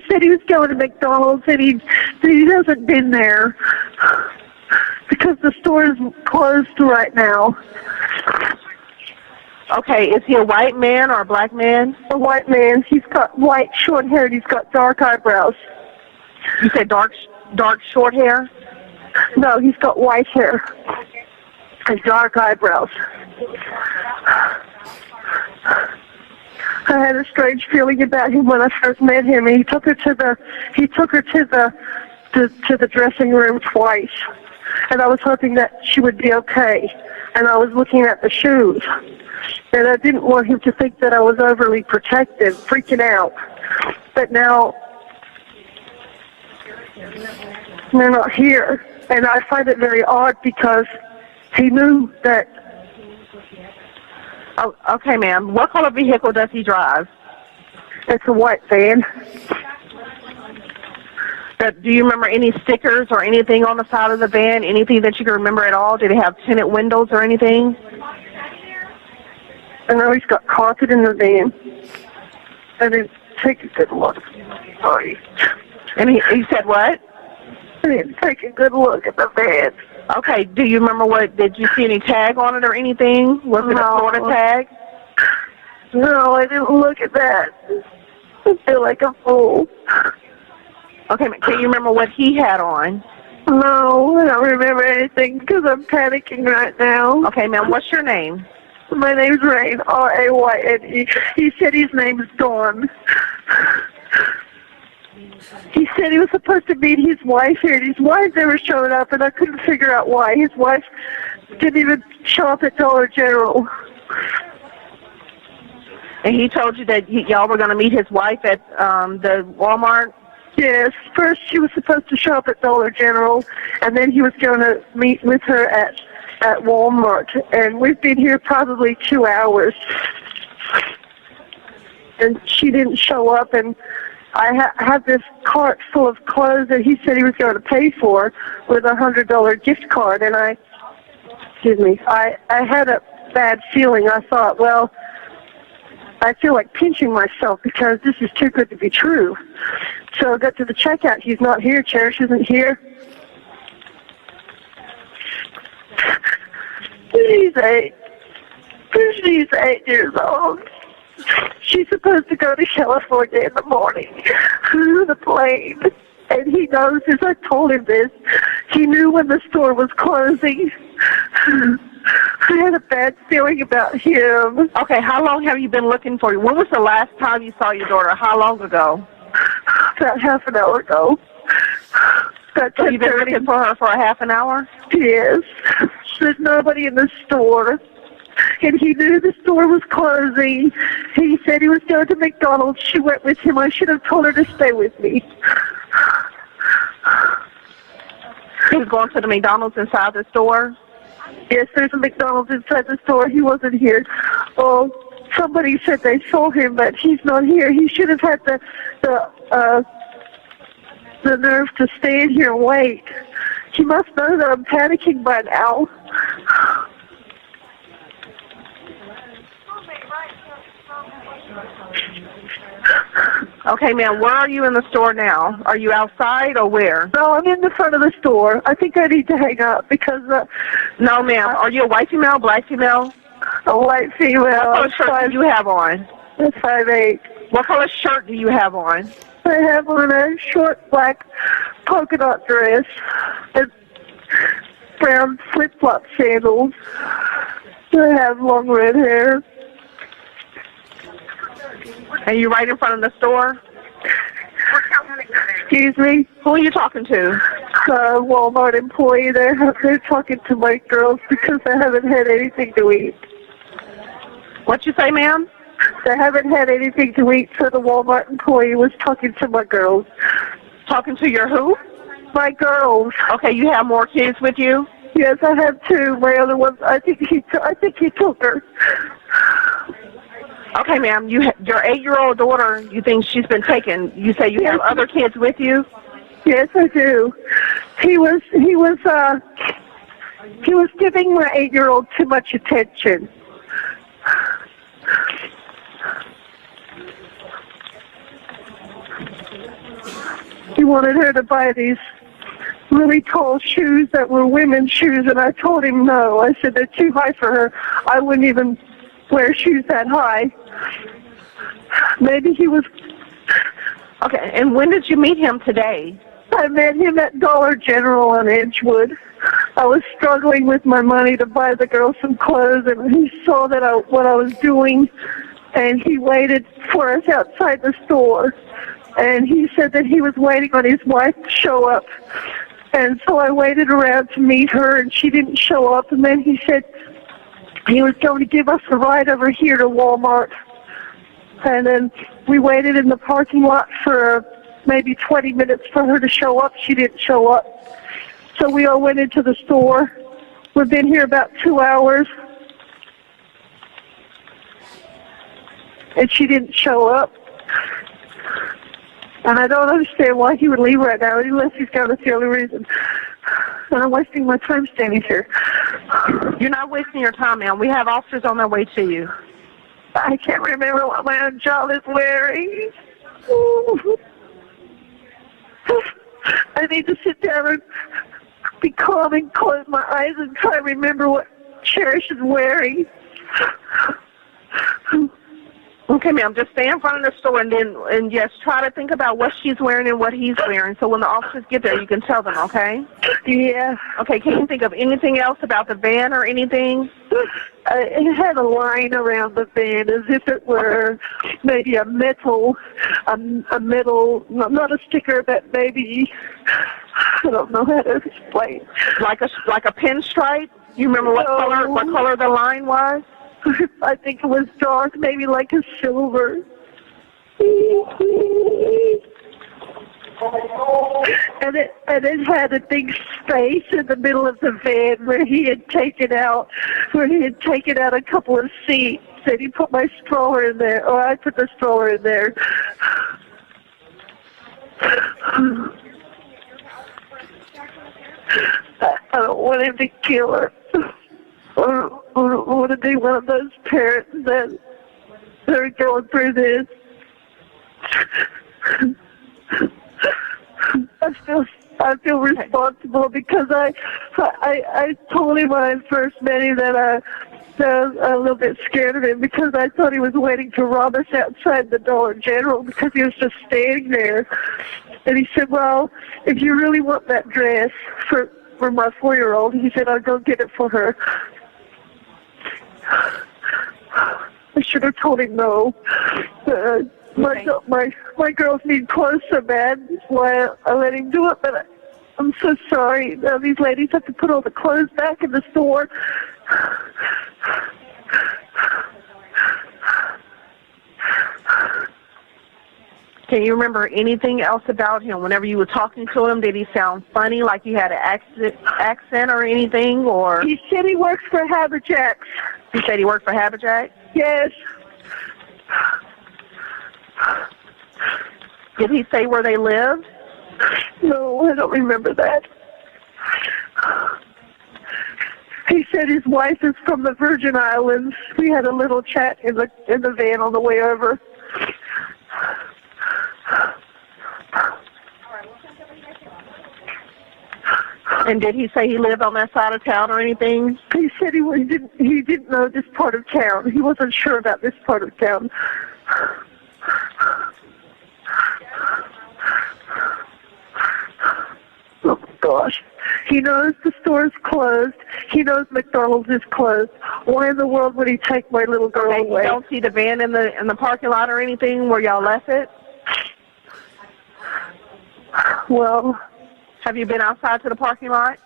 said he was going to McDonald's and he hasn't been there because the store is closed right now. Okay, is he a white man or a black man? A white man. He's got white short hair and he's got dark eyebrows. You said dark short hair? No, he's got white hair and dark eyebrows. I had a strange feeling about him when I first met him. He took her to the dressing room twice. and I was hoping that she would be okay. And I was looking at the shoes, and I didn't want him to think that I was overly protective, freaking out. But now they're not here, and I find it very odd because he knew that. Oh, okay, ma'am. What color vehicle does he drive? It's a white van. Do you remember any stickers or anything on the side of the van? Anything that you can remember at all? Did it have tinted windows or anything? I know he's got carpet in the van. I didn't take a good look. Sorry. And he said what? I didn't take a good look at the van. Okay, do you remember did you see any tag on it or anything? Was it a Florida tag? No, I didn't look at that. I feel like a fool. Okay, can you remember what he had on? No, I don't remember anything because I'm panicking right now. Okay, ma'am, what's your name? My name's Rain, R-A-Y-N-E. He said his name's Dawn. He said he was supposed to meet his wife here, and his wife never showed up, and I couldn't figure out why. His wife didn't even show up at Dollar General. And he told you that y'all were going to meet his wife at the Walmart? Yes, first she was supposed to show up at Dollar General, and then he was going to meet with her at Walmart. And we've been here probably 2 hours. And she didn't show up, and I have this cart full of clothes that he said he was going to pay for with a $100 gift card. And I had a bad feeling. I thought, well, I feel like pinching myself because this is too good to be true. So I got to the checkout. He's not here. Cherish isn't here. She's 8 years old. She's supposed to go to California in the morning through the plane. And he knows this. I told him this. He knew when the store was closing. I had a bad feeling about him. Okay, how long have you been looking for you? When was the last time you saw your daughter? How long ago? About half an hour ago. So you've been looking for her for a half an hour? Yes. There's nobody in the store. And he knew the store was closing. He said he was going to McDonald's. She went with him. I should have told her to stay with me. He was going to the McDonald's inside the store? Yes, there's a McDonald's inside the store. He wasn't here. Oh, somebody said they saw him, but he's not here. He should have had the nerve to stay in here and wait. He must know that I'm panicking by now. Okay, ma'am, where are you in the store now? Are you outside or where? No, I'm in the front of the store. I think I need to hang up because... No, ma'am. Are you a white female, black female? A white female. What color shirt do you have on? 5'8". What color shirt do you have on? I have on a short black polka dot dress and brown flip-flop sandals. I have long red hair. Are you right in front of the store? Excuse me? Who are you talking to? Walmart employee. They're talking to my girls because they haven't had anything to eat. What you say, ma'am? They haven't had anything to eat, so the Walmart employee was talking to my girls. Talking to your who? My girls. Okay, you have more kids with you? Yes, I have 2. My other one, I think he took her. Okay, ma'am. Your 8-year-old daughter, you think she's been taken? You say you have other kids with you? Yes, I do. He was giving my 8-year-old too much attention. He wanted her to buy these really tall shoes that were women's shoes, and I told him no. I said they're too high for her. I wouldn't even wear shoes that high. Maybe he was... Okay, and when did you meet him today? I met him at Dollar General on Edgewood. I was struggling with my money to buy the girls some clothes, and he saw that what I was doing, and he waited for us outside the store. And he said that he was waiting on his wife to show up. And so I waited around to meet her, and she didn't show up. And then he said he was going to give us a ride over here to Walmart. And then we waited in the parking lot for maybe 20 minutes for her to show up. She didn't show up. So we all went into the store. We've been here about 2 hours. And she didn't show up. And I don't understand why he would leave right now, unless he's got that's the only reason. And I'm wasting my time standing here. You're not wasting your time, ma'am. We have officers on their way to you. I can't remember what my own job is wearing. I need to sit down and be calm and close my eyes and try to remember what Cherish is wearing. Okay, ma'am, just stay in front of the store and just try to think about what she's wearing and what he's wearing. So when the officers get there, you can tell them, okay? Yeah. Okay, can you think of anything else about the van or anything? It had a line around the van as if it were maybe a metal, not a sticker, but maybe, I don't know how to explain. Like a pinstripe? You remember what color the line was? I think it was dark, maybe like a silver. And it had a big space in the middle of the van where he had taken out a couple of seats, and he put my stroller in there, or I put the stroller in there. I don't want him to kill her. Or want to be one of those parents that are going through this. I feel responsible because I told him when I first met him that I was a little bit scared of him because I thought he was waiting to rob us outside the Dollar General because he was just standing there. And he said, well, if you really want that dress for my 4-year-old, he said, I'll go get it for her. I should have told him no. My girls need clothes so bad, that's why I let him do it, but I'm so sorry. Now these ladies have to put all the clothes back in the store. Can you remember anything else about him? Whenever you were talking to him, did he sound funny, like he had an accent or anything? Or he said he works for Haberjacks. He said he worked for Haberjacks? Yes. Did he say where they lived? No, I don't remember that. He said his wife is from the Virgin Islands. We had a little chat in the van on the way over. And did he say he lived on that side of town or anything? He said he didn't know this part of town. He wasn't sure about this part of town. Oh gosh. He knows the store's closed. He knows McDonald's is closed. Why in the world would he take my little girl away? You don't see the van in the parking lot or anything where y'all left it? Well, have you been outside to the parking lot?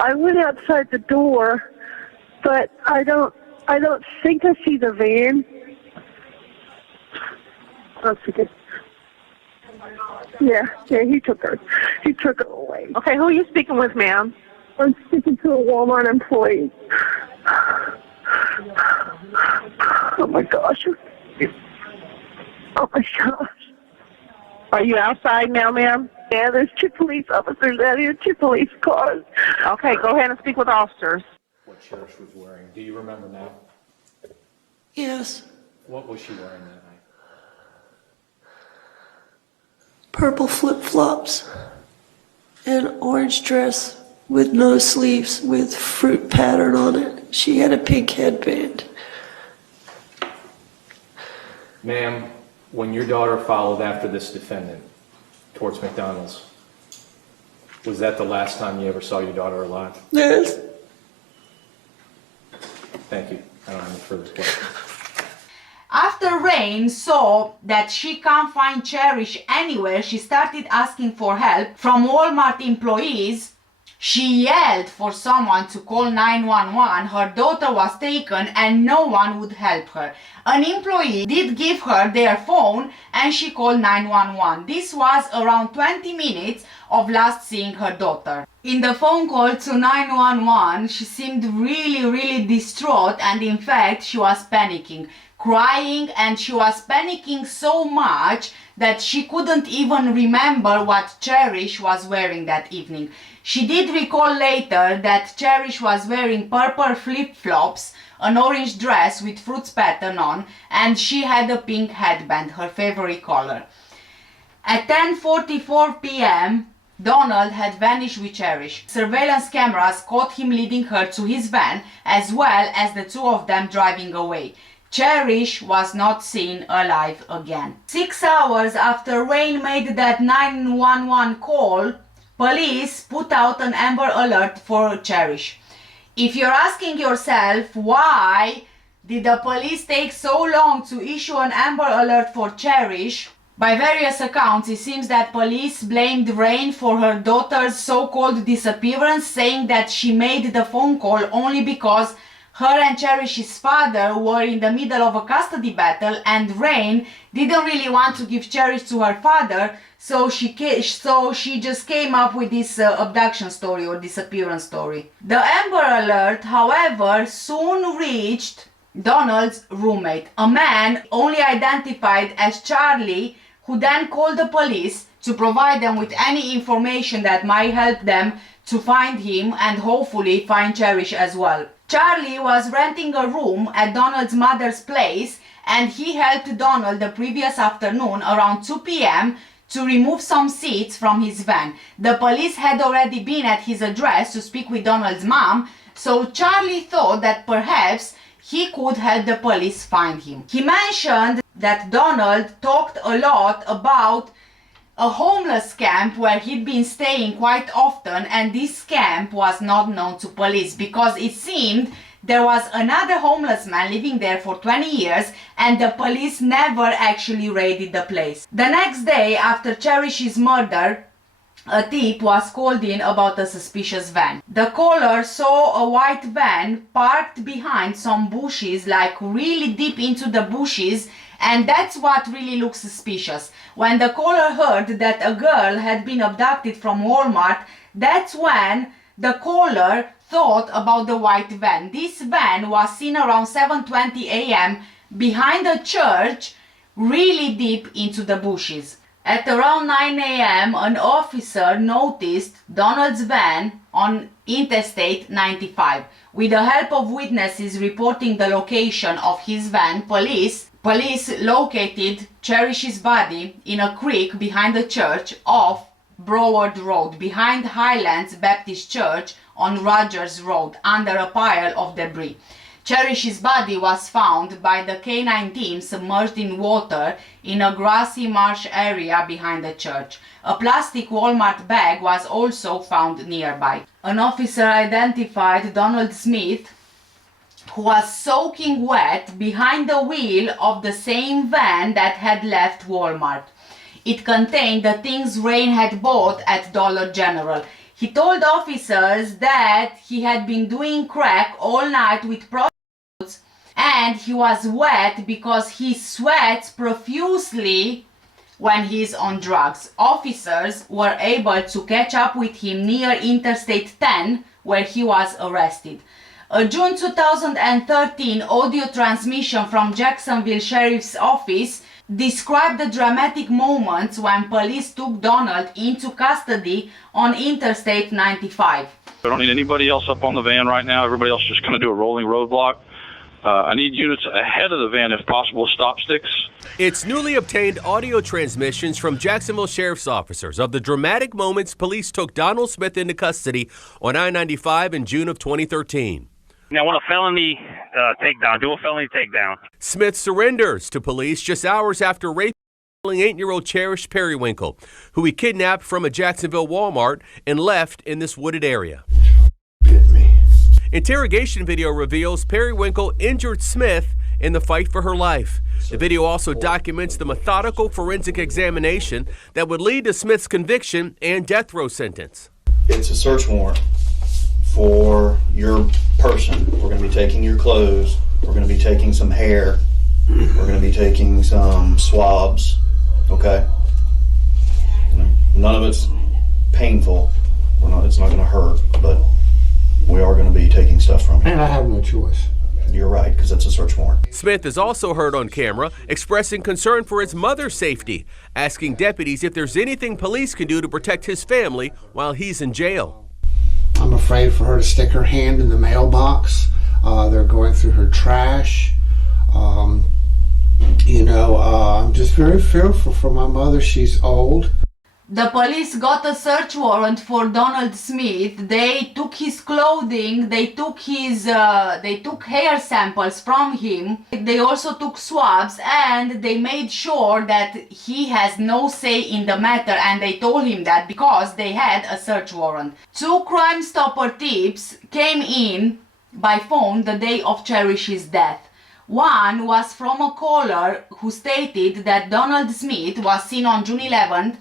I went outside the door, but I don't think I see the van. Let's see. Yeah, he took her. He took her away. Okay, who are you speaking with, ma'am? I'm speaking to a Walmart employee. Oh my gosh. Oh my gosh. Are you outside now, ma'am? Yeah, there's 2 police officers out here, 2 police cars. Okay, go ahead and speak with officers. What Cherish was wearing. Do you remember now? Yes. What was she wearing that night? Purple flip-flops. An orange dress with no sleeves with fruit pattern on it. She had a pink headband. Ma'am, when your daughter followed after this defendant towards McDonald's, was that the last time you ever saw your daughter alive? Yes. Thank you. I don't have any further questions. After Rain saw that she can't find Cherish anywhere, she started asking for help from Walmart employees. She yelled for someone to call 911. Her daughter was taken and no one would help her. An employee did give her their phone and she called 911. This was around 20 minutes of last seeing her daughter. In the phone call to 911, she seemed really distraught, and in fact she was panicking, crying, and she was panicking so much that she couldn't even remember what Cherish was wearing that evening. She did recall later that Cherish was wearing purple flip-flops, an orange dress with fruits pattern on, and she had a pink headband, her favorite color. At 10:44 p.m., Donald had vanished with Cherish. Surveillance cameras caught him leading her to his van, as well as the two of them driving away. Cherish was not seen alive again. 6 hours after Rain made that 911 call, police put out an Amber Alert for Cherish. If you're asking yourself why did the police take so long to issue an Amber Alert for Cherish, by various accounts it seems that police blamed Rain for her daughter's so-called disappearance, saying that she made the phone call only because her and Cherish's father were in the middle of a custody battle and Rain didn't really want to give Cherish to her father, so she just came up with this abduction story or disappearance story. The Amber Alert, however, soon reached Donald's roommate, a man only identified as Charlie, who then called the police to provide them with any information that might help them to find him and hopefully find Cherish as well. Charlie was renting a room at Donald's mother's place, and he helped Donald the previous afternoon around 2 p.m. to remove some seats from his van. The police had already been at his address to speak with Donald's mom, so Charlie thought that perhaps he could help the police find him. He mentioned that Donald talked a lot about a homeless camp where he'd been staying quite often, and this camp was not known to police because it seemed there was another homeless man living there for 20 years and the police never actually raided the place. The next day after Cherish's murder, a tip was called in about a suspicious van. The caller saw a white van parked behind some bushes, like really deep into the bushes, and that's what really looks suspicious. When the caller heard that a girl had been abducted from Walmart, that's when the caller thought about the white van. This van was seen around 7:20 a.m. behind a church, really deep into the bushes. At around 9 a.m., an officer noticed Donald's van on Interstate 95. With the help of witnesses reporting the location of his van, police located Cherish's body in a creek behind the church off Broward Road, behind Highlands Baptist Church on Rogers Road, under a pile of debris. Cherish's body was found by the K9 team submerged in water in a grassy marsh area behind the church. A plastic Walmart bag was also found nearby. An officer identified Donald Smith, who was soaking wet behind the wheel of the same van that had left Walmart. It contained the things Rain had bought at Dollar General. He told officers that he had been doing crack all night with prostitutes and he was wet because he sweats profusely when he's on drugs. Officers were able to catch up with him near Interstate 10, where he was arrested. A June 2013 audio transmission from Jacksonville Sheriff's Office described the dramatic moments when police took Donald into custody on Interstate 95. I don't need anybody else up on the van right now. Everybody else is just going to do a rolling roadblock. I need units ahead of the van, if possible, stop sticks. It's newly obtained audio transmissions from Jacksonville Sheriff's officers of the dramatic moments police took Donald Smith into custody on I-95 in June of 2013. Now, I want a felony takedown. Do a felony takedown. Smith surrenders to police just hours after raping 8-year-old Cherish Perrywinkle, who he kidnapped from a Jacksonville Walmart and left in this wooded area. Interrogation video reveals Perrywinkle injured Smith in the fight for her life. The video also documents the methodical forensic examination that would lead to Smith's conviction and death row sentence. It's a search warrant for your person. We're going to be taking your clothes. We're going to be taking some hair. We're going to be taking some swabs. Okay? None of it's painful. It's not going to hurt, but we are going to be taking stuff from you. And I have no choice. You're right, because it's a search warrant. Smith is also heard on camera expressing concern for his mother's safety, asking deputies if there's anything police can do to protect his family while he's in jail. I'm afraid for her to stick her hand in the mailbox. They're going through her trash. I'm just very fearful for my mother. She's old. The police got a search warrant for Donald Smith. They took his clothing, they took hair samples from him. They also took swabs, and they made sure that he has no say in the matter, and they told him that because they had a search warrant. 2 Crime Stopper tips came in by phone the day of Cherish's death. One was from a caller who stated that Donald Smith was seen on June 11th,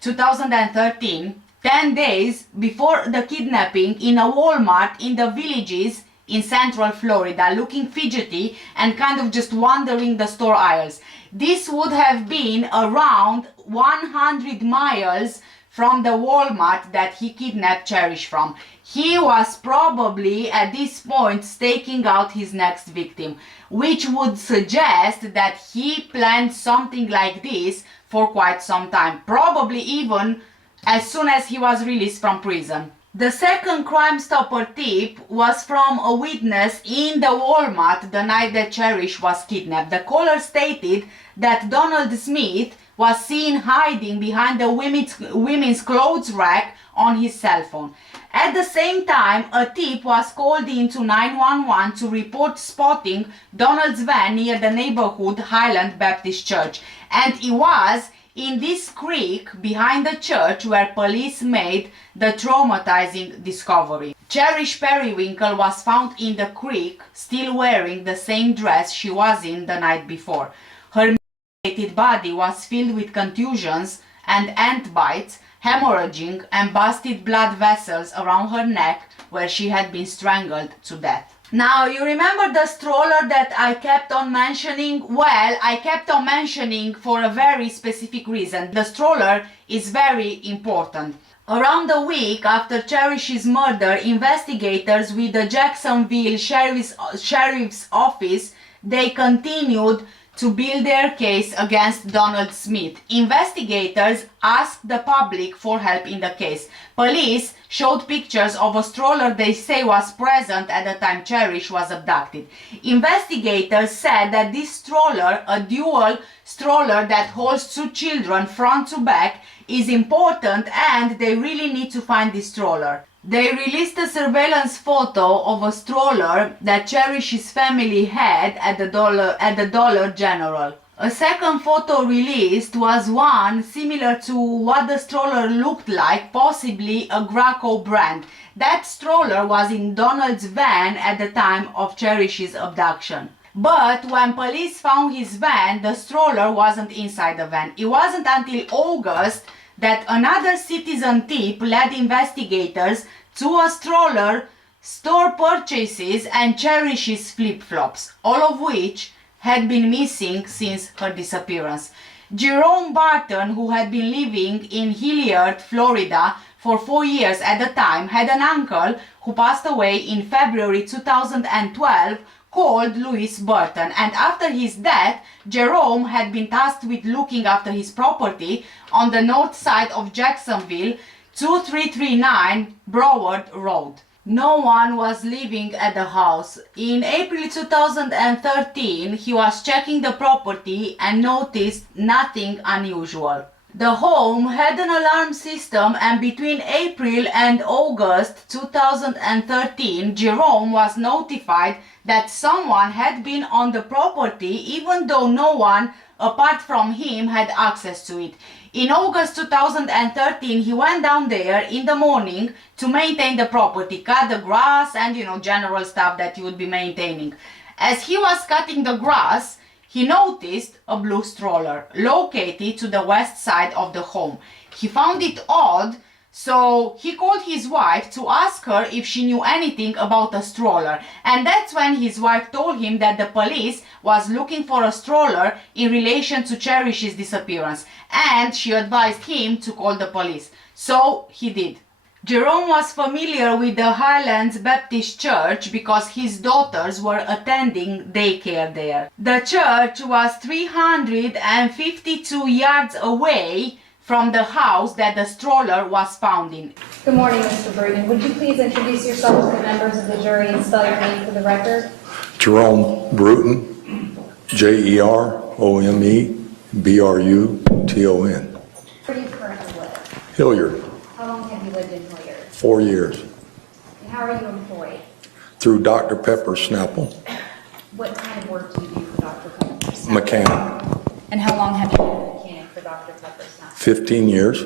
2013, 10 days before the kidnapping, in a Walmart in the Villages in Central Florida, looking fidgety and kind of just wandering the store aisles. This would have been around 100 miles from the Walmart that he kidnapped Cherish from. He was probably at this point staking out his next victim, which would suggest that he planned something like this for quite some time, probably even as soon as he was released from prison. The second Crime Stopper tip was from a witness in the Walmart the night that Cherish was kidnapped. The caller stated that Donald Smith was seen hiding behind the women's clothes rack on his cell phone. At the same time, a tip was called into 911 to report spotting Donald's van near the neighborhood Highland Baptist Church. And it was in this creek behind the church where police made the traumatizing discovery. Cherish Perrywinkle was found in the creek, still wearing the same dress she was in the night before. Her mutilated body was filled with contusions and ant bites, hemorrhaging and busted blood vessels around her neck where she had been strangled to death. Now, you remember the stroller that I kept on mentioning? Well, I kept on mentioning for a very specific reason. The stroller is very important. Around a week after Cherish's murder, investigators with the Jacksonville Sheriff's Office, they continued to build their case against Donald Smith. Investigators asked the public for help in the case. Police showed pictures of a stroller they say was present at the time Cherish was abducted. Investigators said that this stroller, a dual stroller that holds 2 children front to back, is important, and they really need to find this stroller. They released a surveillance photo of a stroller that Cherish's family had at the Dollar General. A second photo released was one similar to what the stroller looked like, possibly a Graco brand. That stroller was in Donald's van at the time of Cherish's abduction. But when police found his van, the stroller wasn't inside the van. It wasn't until August that another citizen tip led investigators to a stroller, store purchases, and Cherish's flip-flops, all of which had been missing since her disappearance. Jerome Barton, who had been living in Hilliard, Florida for 4 years at the time, had an uncle who passed away in February 2012 called Louis Burton, and after his death, Jerome had been tasked with looking after his property on the north side of Jacksonville, 2339 Broward Road. No one was living at the house. In April 2013, he was checking the property and noticed nothing unusual. The home had an alarm system, and between April and August 2013, Jerome was notified that someone had been on the property, even though no one apart from him had access to it. In August 2013, he went down there in the morning to maintain the property, cut the grass and, general stuff that you would be maintaining. As he was cutting the grass, he noticed a blue stroller located to the west side of the home. He found it odd, so he called his wife to ask her if she knew anything about a stroller. And that's when his wife told him that the police was looking for a stroller in relation to Cherish's disappearance. And she advised him to call the police. So he did. Jerome was familiar with the Highlands Baptist Church because his daughters were attending daycare there. The church was 352 yards away from the house that the stroller was found in. Good morning, Mr. Bruton. Would you please introduce yourself to the members of the jury and spell your name for the record? Jerome Bruton, Jerome Bruton. Where do you currently live? Hilliard, How long have you lived in Hilliard? 4 years. And how are you employed? Through Dr. Pepper Snapple, What kind of work do you do for Dr. Pepper? mechanic, And how long have you been a mechanic for Dr. Pepper? 15 years.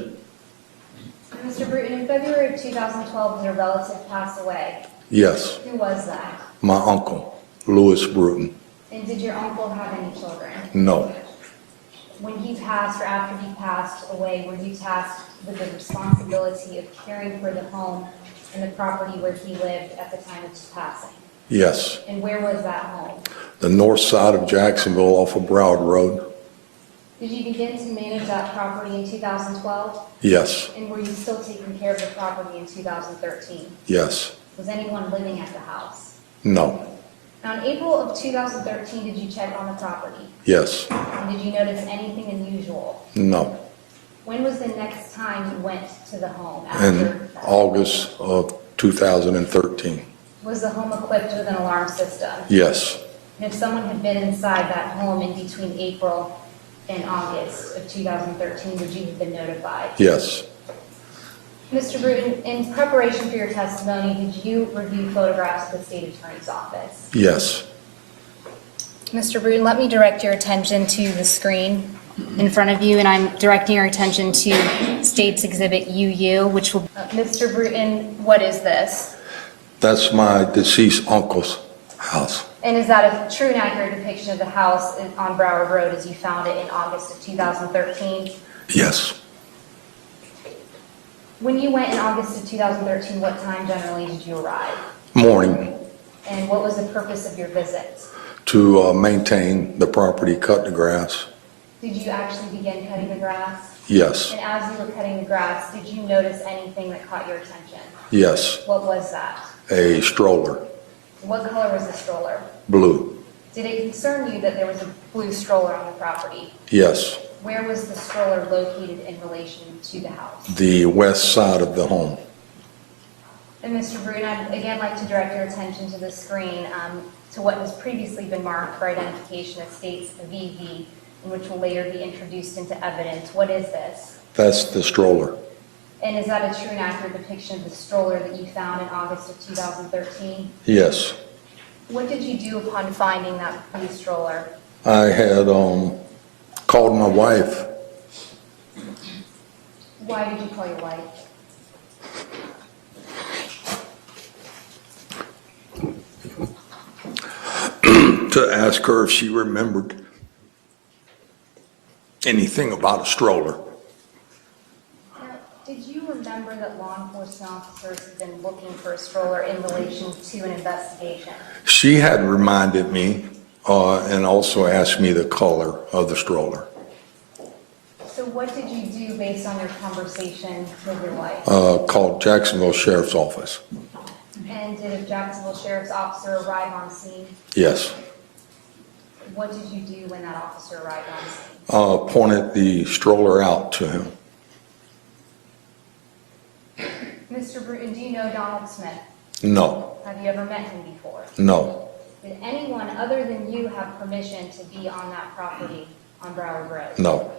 Mr. Bruton, in February of 2012, your relative passed away. Yes, Who was that? my uncle, Louis Bruton. And did your uncle have any children? No, When he passed or after he passed away, were you tasked with the responsibility of caring for the home and the property where he lived at the time of his passing? yes. And where was that home? The north side of Jacksonville off of Broward Road. Did you begin to manage that property in 2012? Yes, And were you still taking care of the property in 2013? yes. Was anyone living at the house? No, Now, in April of 2013, did you check on the property? yes. And did you notice anything unusual? No. When was the next time you went to the home In after? August of 2013. Was the home equipped with an alarm system? Yes, And if someone had been inside that home in between April and August of 2013, would you have been notified? yes, Mr. Bruton, in preparation for your testimony, did you review photographs of the state attorney's office? yes. Mr. Bruton, let me direct your attention to the screen in front of you, and I'm directing your attention to State's Exhibit UU, which will... Mr. Bruton, what is this? That's my deceased uncle's house. And is that a true and accurate depiction of the house on Broward Road as you found it in August of 2013? Yes. When you went in August of 2013, what time generally did you arrive? Morning, And what was the purpose of your visit? to maintain the property, cut the grass. Did you actually begin cutting the grass? Yes, And as you were cutting the grass, did you notice anything that caught your attention? yes. What was that? A stroller, What color was the stroller? blue. Did it concern you that there was a blue stroller on the property? Yes, Where was the stroller located in relation to the house? the west side of the home. And Mr. Bruton, I'd again like to direct your attention to the screen to what has previously been marked for identification as State's VV, and which will later be introduced into evidence. What is this? That's the stroller. And is that a true and accurate depiction of the stroller that you found in August of 2013? Yes. What did you do upon finding that blue stroller? I had called my wife. Why did you call your wife? To ask her if she remembered anything about a stroller. Now, did you remember that law enforcement officers have been looking for a stroller in relation to an investigation? She had reminded me and also asked me the color of the stroller. So what did you do based on your conversation with your wife? Called Jacksonville Sheriff's Office. And did a Jacksonville Sheriff's officer arrive on scene? Yes. What did you do when that officer arrived on scene? Pointed the stroller out to him. Mr. Bruton, do you know Donald Smith? No, Have you ever met him before? no, Did anyone other than you have permission to be on that property on Broward Road? no.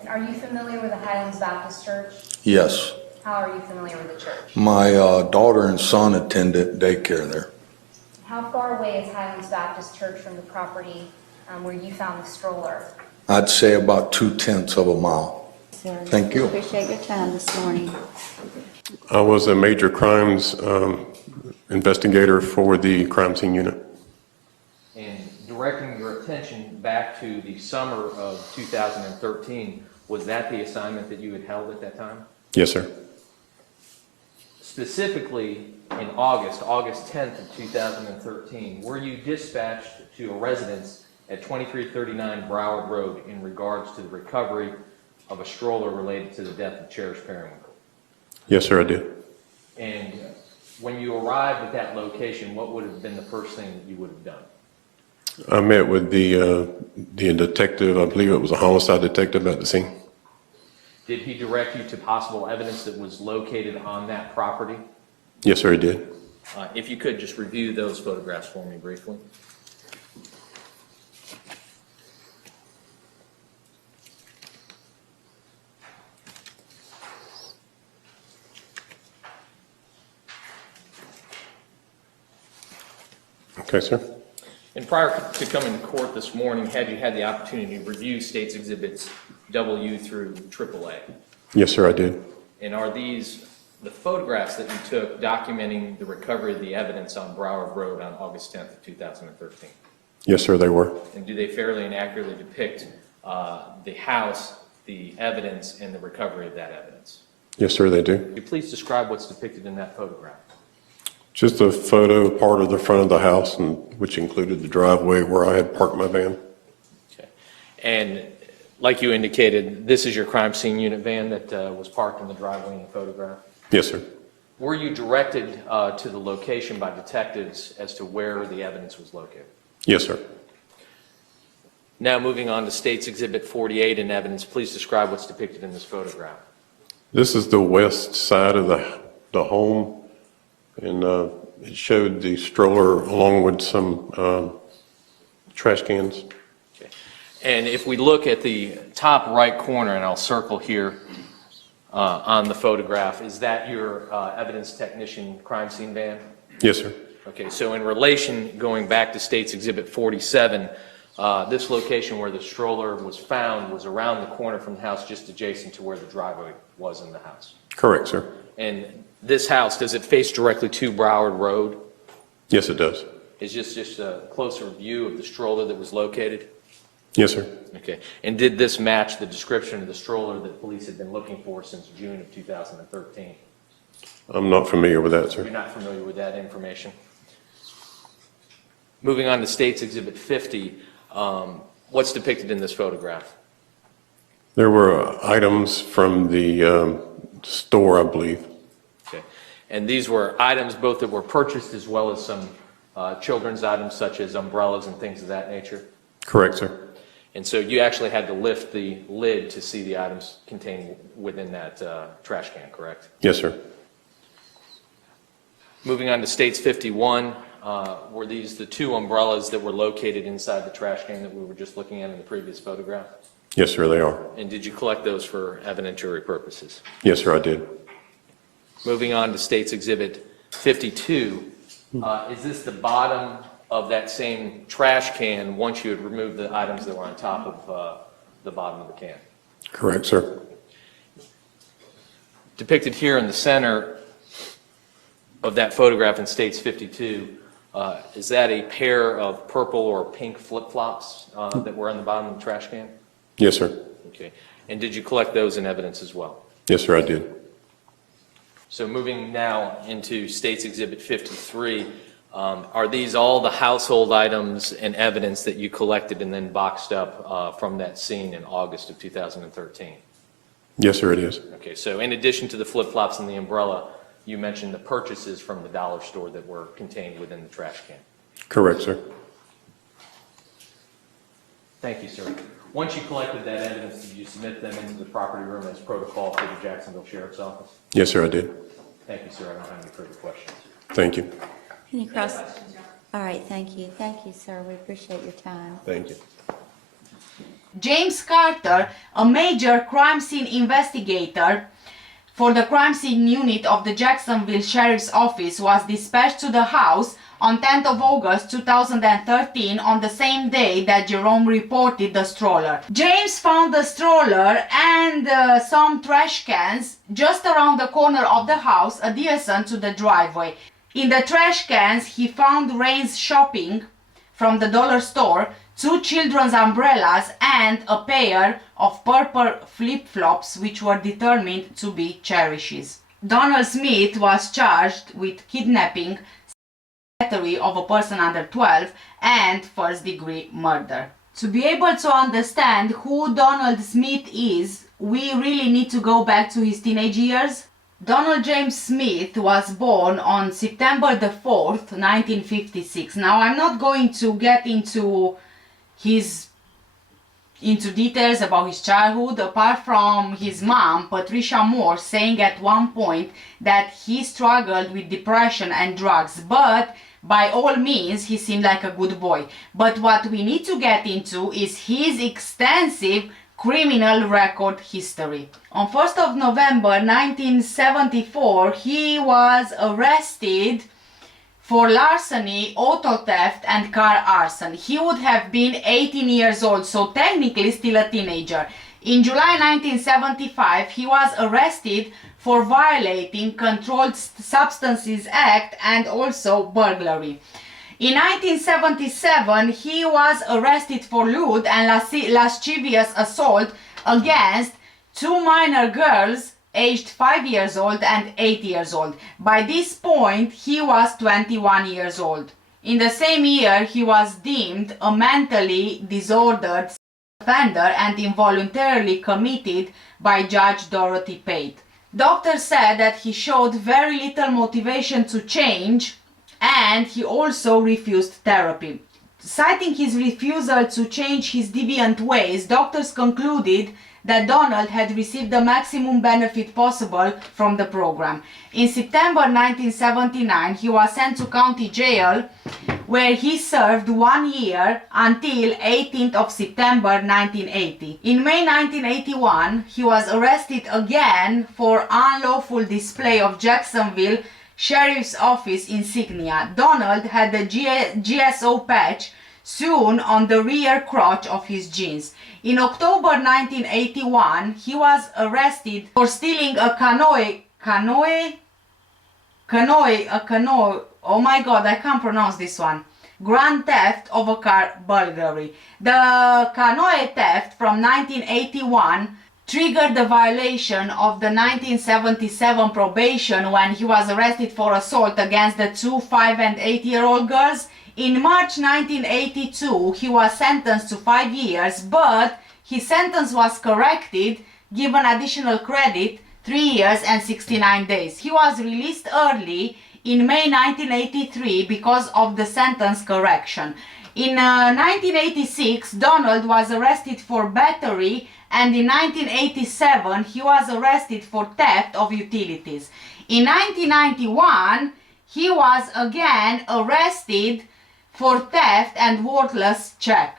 And are you familiar with the Highlands Baptist Church? Yes. How are you familiar with the church? My daughter and son attended daycare there. How far away is Highlands Baptist Church from the property where you found the stroller? I'd say about 2/10 of a mile. Thank you. Appreciate your time this morning. I was a major crimes investigator for the crime scene unit. And directing your attention back to the summer of 2013, was that the assignment that you had held at that time? Yes, sir. Specifically, in August 10th of 2013, were you dispatched to a residence at 2339 Broward Road in regards to the recovery of a stroller related to the death of Cherish Perrywinkle? Yes, sir, I did. And when you arrived at that location, what would have been the first thing that you would have done? I met with the detective. I believe it was a homicide detective at the scene. Did he direct you to possible evidence that was located on that property? Yes, sir, he did. If you could just review those photographs for me briefly. Okay, sir. And prior to coming to court this morning, had you had the opportunity to review State's Exhibits W through AAA? Yes, sir, I did. And are these the photographs that you took documenting the recovery of the evidence on Broward Road on August 10th of 2013? Yes, sir, they were. And do they fairly and accurately depict the house, the evidence, and the recovery of that evidence? Yes, sir, they do. Could you please describe what's depicted in that photograph? Just a photo part of the front of the house, and which included the driveway where I had parked my van. Okay. And like you indicated, this is your crime scene unit van that was parked in the driveway in the photograph? Yes, sir. Were you directed to the location by detectives as to where the evidence was located? Yes, sir. Now moving on to State's Exhibit 48 in evidence, please describe what's depicted in this photograph. This is the west side of the home, and it showed the stroller along with some trash cans. Okay. And if we look at the top right corner, and I'll circle here on the photograph, is that your evidence technician crime scene van? Yes, sir. Okay, so in relation, going back to State's Exhibit 47, this location where the stroller was found was around the corner from the house just adjacent to where the driveway was in the house. Correct, sir. And this house, does it face directly to Broward Road? Yes, it does. Is this just a closer view of the stroller that was located? Yes, sir. Okay. And did this match the description of the stroller that police had been looking for since June of 2013? I'm not familiar with that, sir. You're not familiar with that information? Moving on to State's Exhibit 50, what's depicted in this photograph? There were items from the store, I believe. Okay. And these were items both that were purchased as well as some children's items such as umbrellas and things of that nature? Correct, sir. And so you actually had to lift the lid to see the items contained within that trash can, correct? Yes, sir. Moving on to State's 51, were these the two umbrellas that were located inside the trash can that we were just looking at in the previous photograph? Yes, sir, they are. And did you collect those for evidentiary purposes? Yes, sir, I did. Moving on to State's Exhibit 52, is this the bottom of that same trash can once you had removed the items that were on top of the bottom of the can? Correct, sir. Depicted here in the center of that photograph in State's 52, is that a pair of purple or pink flip-flops that were on the bottom of the trash can? Yes, sir. Okay. And did you collect those in evidence as well? Yes, sir, I did. So moving now into State's Exhibit 53, are these all the household items and evidence that you collected and then boxed up from that scene in August of 2013? Yes, sir, it is. Okay, so in addition to the flip-flops and the umbrella, you mentioned the purchases from the dollar store that were contained within the trash can. Correct, sir. Thank you, sir. Once you collected that evidence, did you submit them into the property room as protocol for the Jacksonville Sheriff's Office? Yes, sir, I did. Thank you, sir. I don't have any further questions. Thank you. Any cross? All right, thank you. Thank you, sir. We appreciate your time. Thank you. James Carter, a major crime scene investigator for the crime scene unit of the Jacksonville Sheriff's Office, was dispatched to the house on 10th of August 2013 on the same day that Jerome reported the stroller. James found the stroller and some trash cans just around the corner of the house adjacent to the driveway. In the trash cans he found Rain's shopping from the dollar store, 2 children's umbrellas, and a pair of purple flip-flops which were determined to be Cherish's. Donald Smith was charged with kidnapping, battery of a person under 12, and first-degree murder. To be able to understand who Donald Smith is, we really need to go back to his teenage years. Donald James Smith was born on September the 4th, 1956. Now, I'm not going to get into details about his childhood, apart from his mom, Patricia Moore, saying at one point that he struggled with depression and drugs, but by all means he seemed like a good boy. But what we need to get into is his extensive criminal record history. On 1st of November 1974, he was arrested for larceny, auto theft, and car arson. He would have been 18 years old, so technically still a teenager. In July 1975, he was arrested for violating Controlled Substances Act and also burglary. In 1977, he was arrested for lewd and lascivious assault against 2 minor girls aged 5 years old and 8 years old. By this point, he was 21 years old. In the same year, he was deemed a mentally disordered offender and involuntarily committed by Judge Dorothy Pate. Doctors said that he showed very little motivation to change, and he also refused therapy. Citing his refusal to change his deviant ways, doctors concluded that Donald had received the maximum benefit possible from the program. In September 1979, he was sent to county jail, where he served 1 year until 18th of September 1980. In May 1981, he was arrested again for unlawful display of Jacksonville Sheriff's Office insignia. Donald had a GSO patch sewn on the rear crotch of his jeans. In October 1981, he was arrested for stealing a canoe, oh my god, I can't pronounce this one. Grand theft of a car burglary. The canoe theft from 1981 triggered the violation of the 1977 probation when he was arrested for assault against the 2 5 and 8-year-old girls. In March 1982, he was sentenced to 5 years, but his sentence was corrected, given additional credit, 3 years and 69 days. He was released early in May 1983 because of the sentence correction. In 1986, Donald was arrested for battery, and in 1987, he was arrested for theft of utilities. In 1991, he was again arrested for theft and worthless check.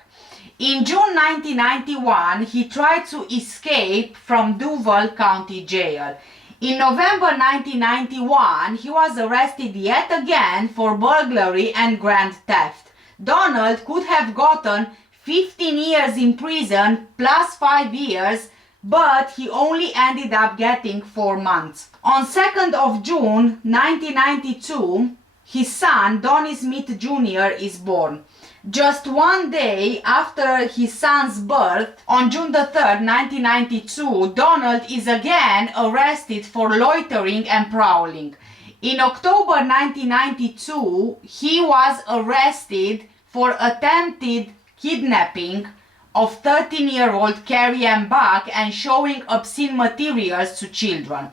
In June 1991, he tried to escape from Duval County Jail. In November 1991, he was arrested yet again for burglary and grand theft. Donald could have gotten 15 years in prison plus 5 years, but he only ended up getting 4 months. On 2nd of June 1992, his son, Donnie Smith Jr., is born. Just 1 day after his son's birth, on June the 3rd, 1992, Donald is again arrested for loitering and prowling. In October 1992, he was arrested for attempted kidnapping of 13-year-old Carrie Ann Buck and showing obscene materials to children.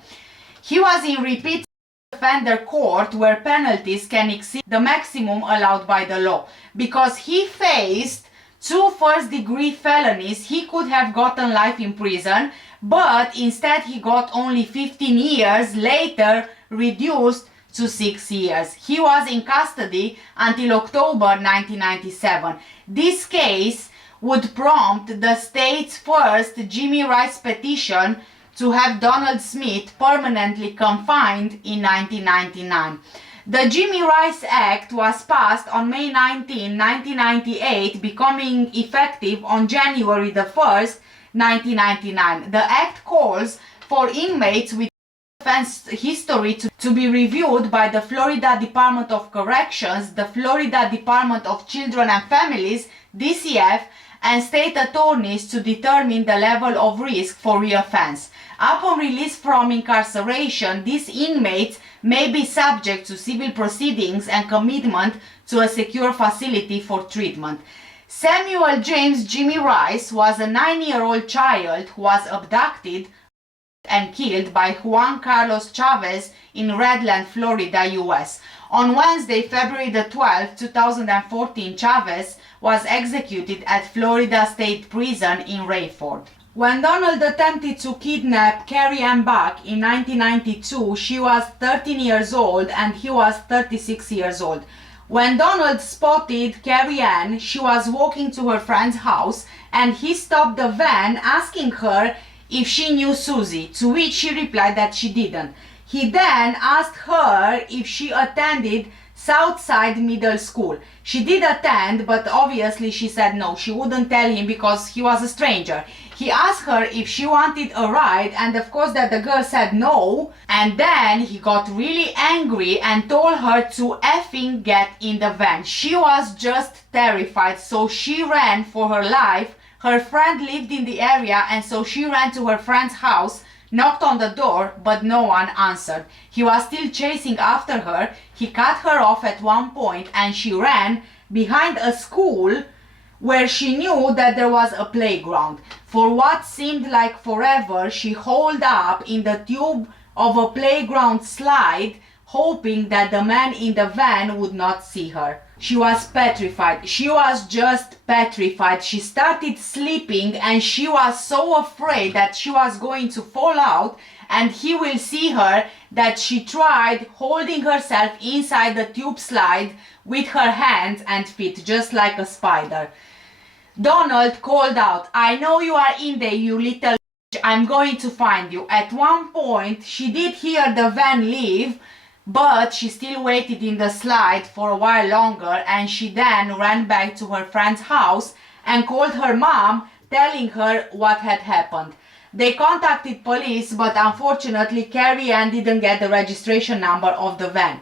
He was in repeat offender court, where penalties can exceed the maximum allowed by the law. Because he faced 2 first-degree felonies, he could have gotten life in prison, but instead he got only 15 years, later reduced to 6 years. He was in custody until October 1997. This case would prompt the state's first Jimmy Rice petition to have Donald Smith permanently confined in 1999. The Jimmy Rice Act was passed on May 19, 1998, becoming effective on January the 1st, 1999. The act calls for inmates with offense history to be reviewed by the Florida Department of Corrections, the Florida Department of Children and Families, DCF, and state attorneys to determine the level of risk for reoffense. Upon release from incarceration, these inmates may be subject to civil proceedings and commitment to a secure facility for treatment. Samuel James Jimmy Rice was a 9-year-old child who was abducted and killed by Juan Carlos Chavez in Redland, Florida, US. On Wednesday, February the 12th, 2014, Chavez was executed at Florida State Prison in Rayford. When Donald attempted to kidnap Carrie Ann Buck in 1992, she was 13 years old and he was 36 years old. When Donald spotted Carrie Ann, she was walking to her friend's house and he stopped the van asking her if she knew Susie, to which she replied that she didn't. He then asked her if she attended Southside Middle School. She did attend, but obviously she said no, she wouldn't tell him because he was a stranger. He asked her if she wanted a ride, and of course that the girl said no, and then he got really angry and told her to effing get in the van. She was just terrified, so she ran for her life. Her friend lived in the area, and so she ran to her friend's house, knocked on the door, but no one answered. He was still chasing after her. He cut her off at one point and she ran behind a school where she knew that there was a playground. For what seemed like forever, she holed up in the tube of a playground slide, hoping that the man in the van would not see her. She was petrified. She was just petrified. She started sleeping and she was so afraid that she was going to fall out and he will see her that she tried holding herself inside the tube slide with her hands and feet, just like a spider. Donald called out, "I know you are in there, you little bitch. I'm going to find you." At one point, she did hear the van leave, but she still waited in the slide for a while longer, and she then ran back to her friend's house and called her mom, telling her what had happened. They contacted police, but unfortunately Carrie Ann didn't get the registration number of the van.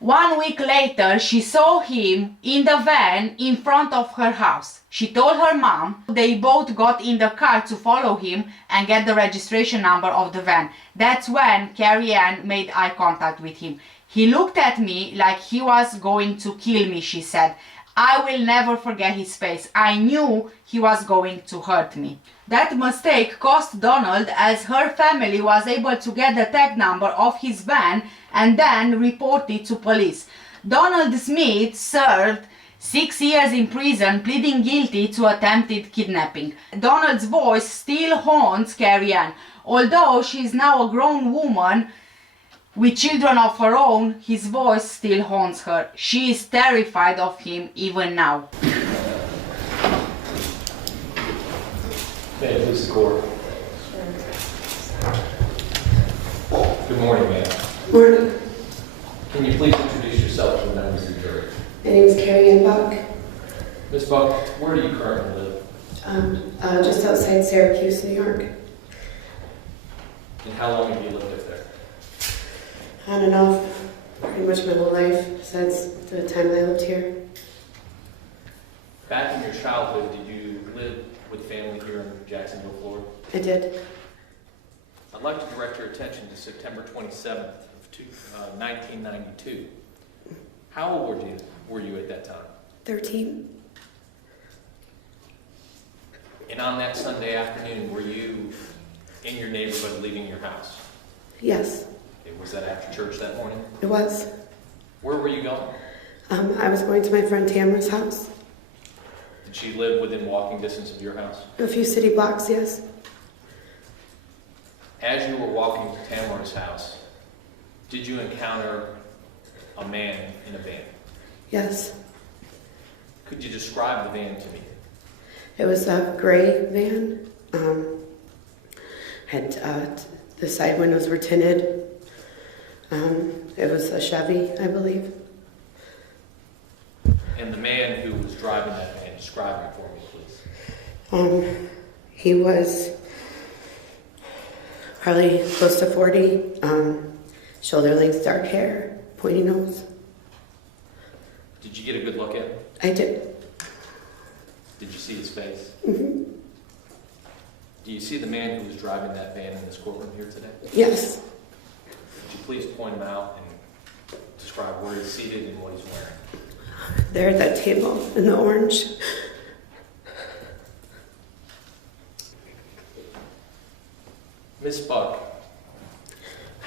1 week later, she saw him in the van in front of her house. She told her mom. They both got in the car to follow him and get the registration number of the van. That's when Carrie Ann made eye contact with him. "He looked at me like he was going to kill me," she said. "I will never forget his face. I knew he was going to hurt me." That mistake cost Donald, as her family was able to get the tag number of his van and then report it to police. Donald Smith served 6 years in prison, pleading guilty to attempted kidnapping. Donald's voice still haunts Carrie Ann. Although she is now a grown woman with children of her own, his voice still haunts her. She is terrified of him even now. May it please the court. Good morning, ma'am. Morning. Can you please introduce yourself to the members of the jury? My name is Carrie Ann Buck. Ms. Buck, where do you currently live? Just outside Syracuse, New York. And how long have you lived up there? I don't know, pretty much my whole life since the time I lived here. Back in your childhood, did you live with family here in Jacksonville, Florida? I did. I'd like to direct your attention to September 27th of 1992. How old were you at that time? 13. And on that Sunday afternoon, were you in your neighborhood leaving your house? Yes. Was that after church that morning? It was. Where were you going? I was going to my friend Tamara's house. Did she live within walking distance of your house? A few city blocks, yes. As you were walking to Tamara's house, did you encounter a man in a van? Yes. Could you describe the van to me? It was a gray van. Had the side windows were tinted. It was a Chevy, I believe. And the man who was driving that van, describe him for me, please. He was probably close to 40, shoulder length dark hair, pointy nose. Did you get a good look at him? I did. Did you see his face? Mm-hmm. Do you see the man who was driving that van in this courtroom here today? Yes. Would you please point him out and describe where he's seated and what he's wearing? There at that table in the orange. Miss Buck,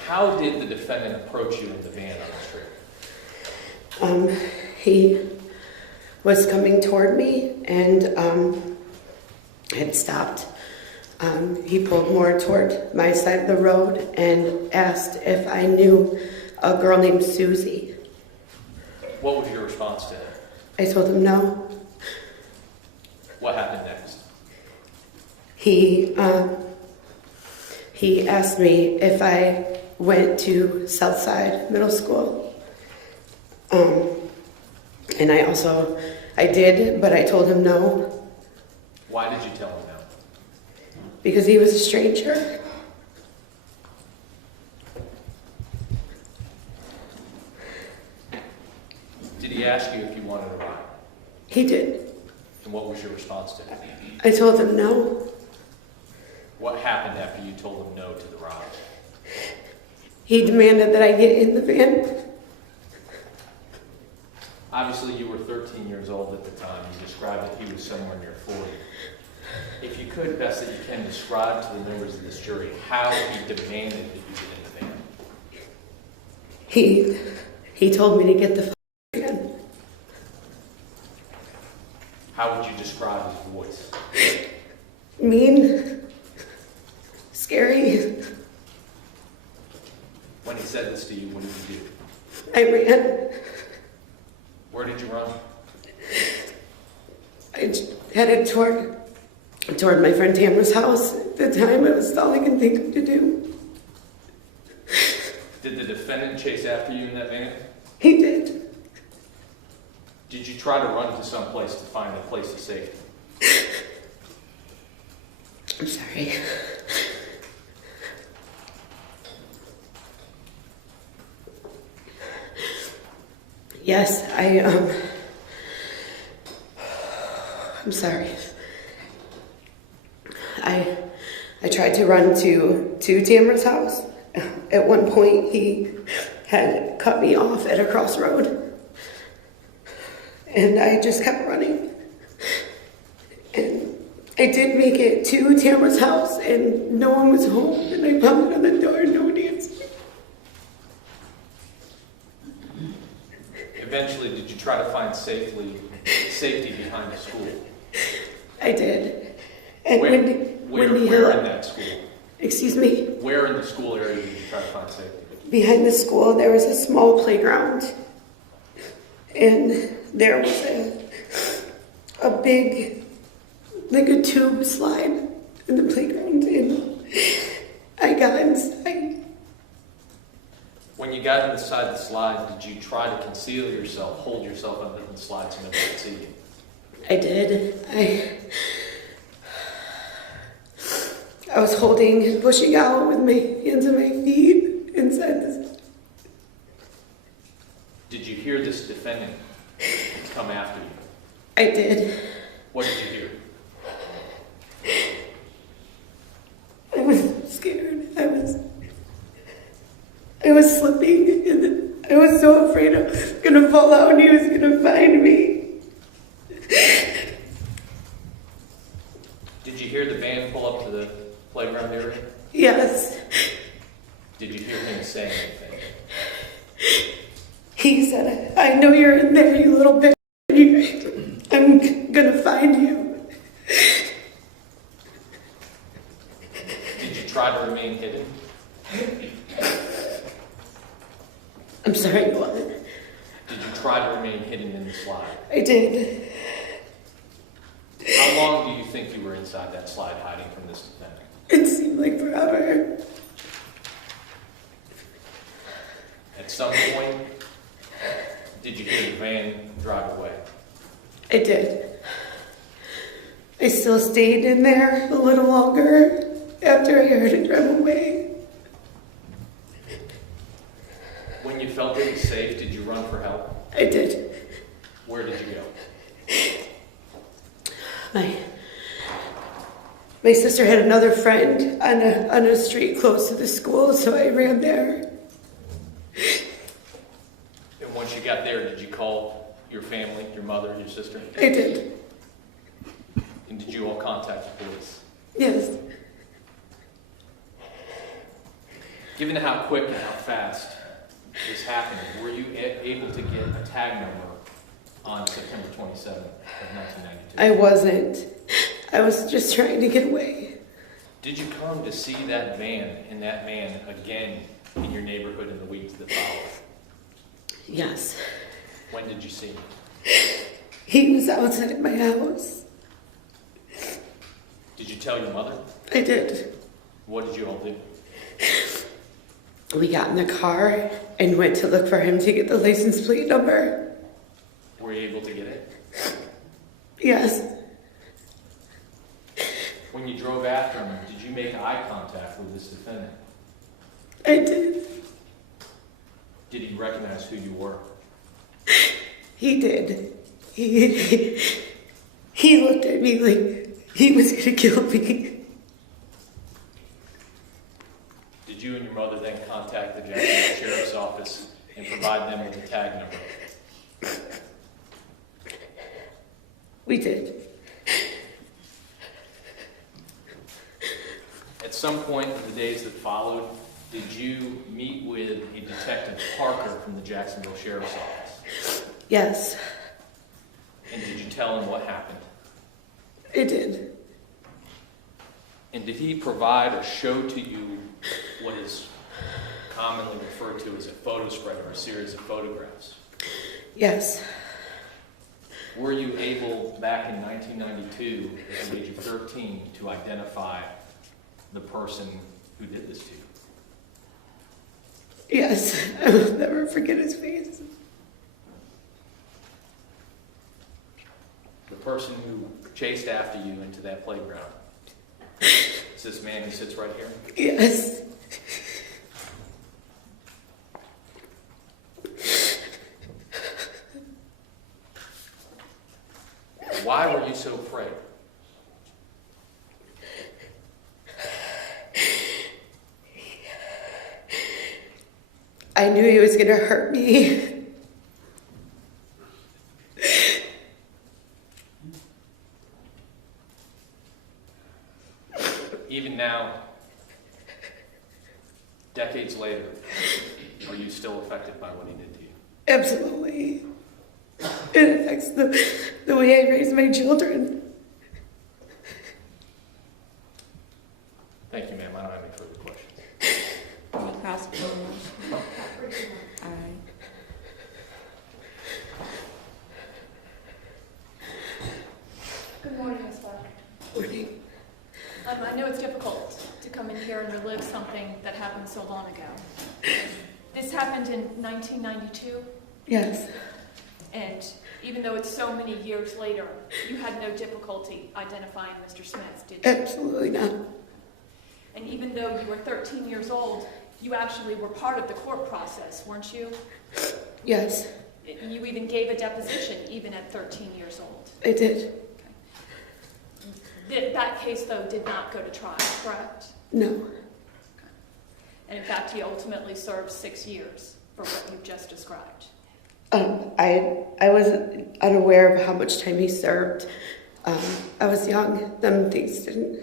how did the defendant approach you in the van on the street? He was coming toward me and had stopped. He pulled more toward my side of the road and asked if I knew a girl named Susie. What was your response to him? I told him no. What happened next? He asked me if I went to Southside Middle School. And I did, but I told him no. Why did you tell him no? Because he was a stranger. Did he ask you if you wanted a ride? He did. And what was your response to him? I told him no. What happened after you told him no to the ride? He demanded that I get in the van. Obviously, you were 13 years old at the time. You described that he was somewhere near 40. If you could, best that you can, describe to the members of this jury how he demanded that you get in the van. He told me to get the van. How would you describe his voice? Mean. Scary. When he said this to you, what did you do? I ran. Where did you run? I headed toward my friend Tamara's house. At the time, it was all I could think of to do. Did the defendant chase after you in that van? He did. Did you try to run to some place to find a place of safety? I'm sorry. Yes, I'm sorry. I tried to run to Tamara's house. At one point, he had cut me off at a crossroad. And I just kept running. And I did make it to Tamara's house, and no one was home. And I pounded on the door, and no one answered. Eventually, did you try to find safety behind the school? I did. And where in that school? Excuse me? Where in the school area did you try to find safety? Behind the school, there was a small playground. And there was a big, like a tube slide in the playground. And I got inside. When you got inside the slide, did you try to conceal yourself, hold yourself under the slide so nobody could see you? I did. I was holding and pushing out with my hands and my feet inside this. Did you hear this defendant come after you? I did. What did you hear? I was scared. I was slipping, and I was so afraid I was gonna fall out and he was gonna find me. Did you hear the van pull up to the playground area? Yes. Did you hear him say anything? He said, I know you're in there, you little bitch. I'm gonna find you. Did you try to remain hidden? I'm sorry, what? Did you try to remain hidden in the slide? I did. How long do you think you were inside that slide hiding from this defendant? It seemed like forever. At some point, did you hear the van drive away? I did. I still stayed in there a little longer after I heard it drive away. When you felt it was safe, did you run for help? I did. Where did you go? My sister had another friend on a street close to the school, so I ran there. And once you got there, did you call your family, your mother, your sister? I did. And did you all contact the police? Yes. Given how quick and how fast this happened, were you able to get a tag number on September 27th of 1992? I wasn't. I was just trying to get away. Did you come to see that van and that man again in your neighborhood in the weeks that followed? Yes. When did you see him? He was outside my house. Did you tell your mother? I did. What did you all do? We got in the car and went to look for him to get the license plate number. Were you able to get it? Yes. When you drove after him, did you make eye contact with this defendant? I did. Did he recognize who you were? He did. He looked at me like he was going to kill me. Did you and your mother then contact the Jacksonville Sheriff's Office and provide them with the tag number? We did. At some point in the days that followed, did you meet with a Detective Parker from the Jacksonville Sheriff's Office? Yes. And did you tell him what happened? I did. And did he provide or show to you what is commonly referred to as a photo spread or a series of photographs? Yes. Were you able, back in 1992, at the age of 13, to identify the person who did this to you? Yes. I will never forget his face. The person who chased after you into that playground. Is this man who sits right here? Yes. Why were you so afraid? I knew he was going to hurt me. Even now, decades later, are you still affected by what he did to you? Absolutely. It affects the way I raise my children. Thank you, ma'am. I don't have any further questions. Any cross-examination? All right. Good morning, Ms. Barton. Morning. I know it's difficult to come in here and relive something that happened so long ago. This happened in 1992? Yes. And even though it's so many years later, you had no difficulty identifying Mr. Smith, did you? Absolutely not. And even though you were 13 years old, you actually were part of the court process, weren't you? Yes. You even gave a deposition, even at 13 years old. I did. That case, though, did not go to trial, correct? No. And in fact, he ultimately served 6 years for what you've just described. I was unaware of how much time he served. I was young. Them things didn't.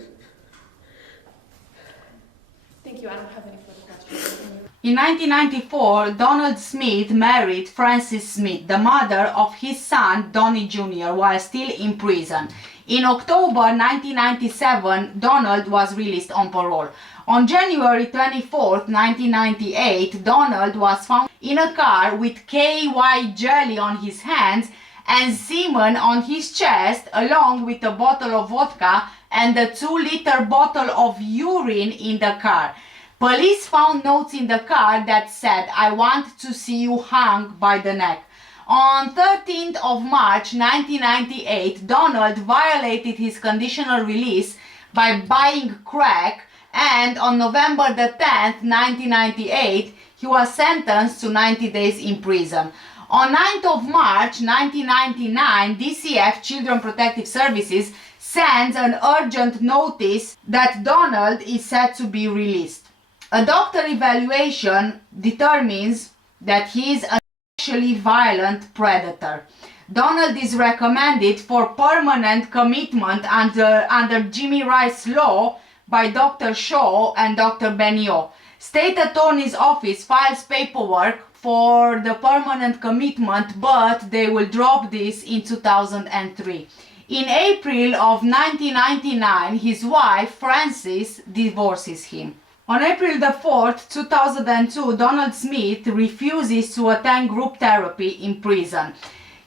Thank you. I don't have any further questions. In 1994, Donald Smith married Frances Smith, the mother of his son Donnie Jr., while still in prison. In October 1997, Donald was released on parole. On January 24, 1998, Donald was found in a car with KY jelly on his hands and semen on his chest, along with a bottle of vodka and a 2-liter bottle of urine in the car. Police found notes in the car that said, "I want to see you hung by the neck." On 13th of March 1998, Donald violated his conditional release by buying crack, and on November the 10th, 1998, he was sentenced to 90 days in prison. On 9th of March 1999, DCF, Children Protective Services, sends an urgent notice that Donald is set to be released. A doctor evaluation determines that he is a sexually violent predator. Donald is recommended for permanent commitment under Jimmy Rice law by Dr. Shaw and Dr. Benio. State Attorney's Office files paperwork for the permanent commitment, but they will drop this in 2003. In April of 1999, his wife, Frances, divorces him. On April the 4th, 2002, Donald Smith refuses to attend group therapy in prison.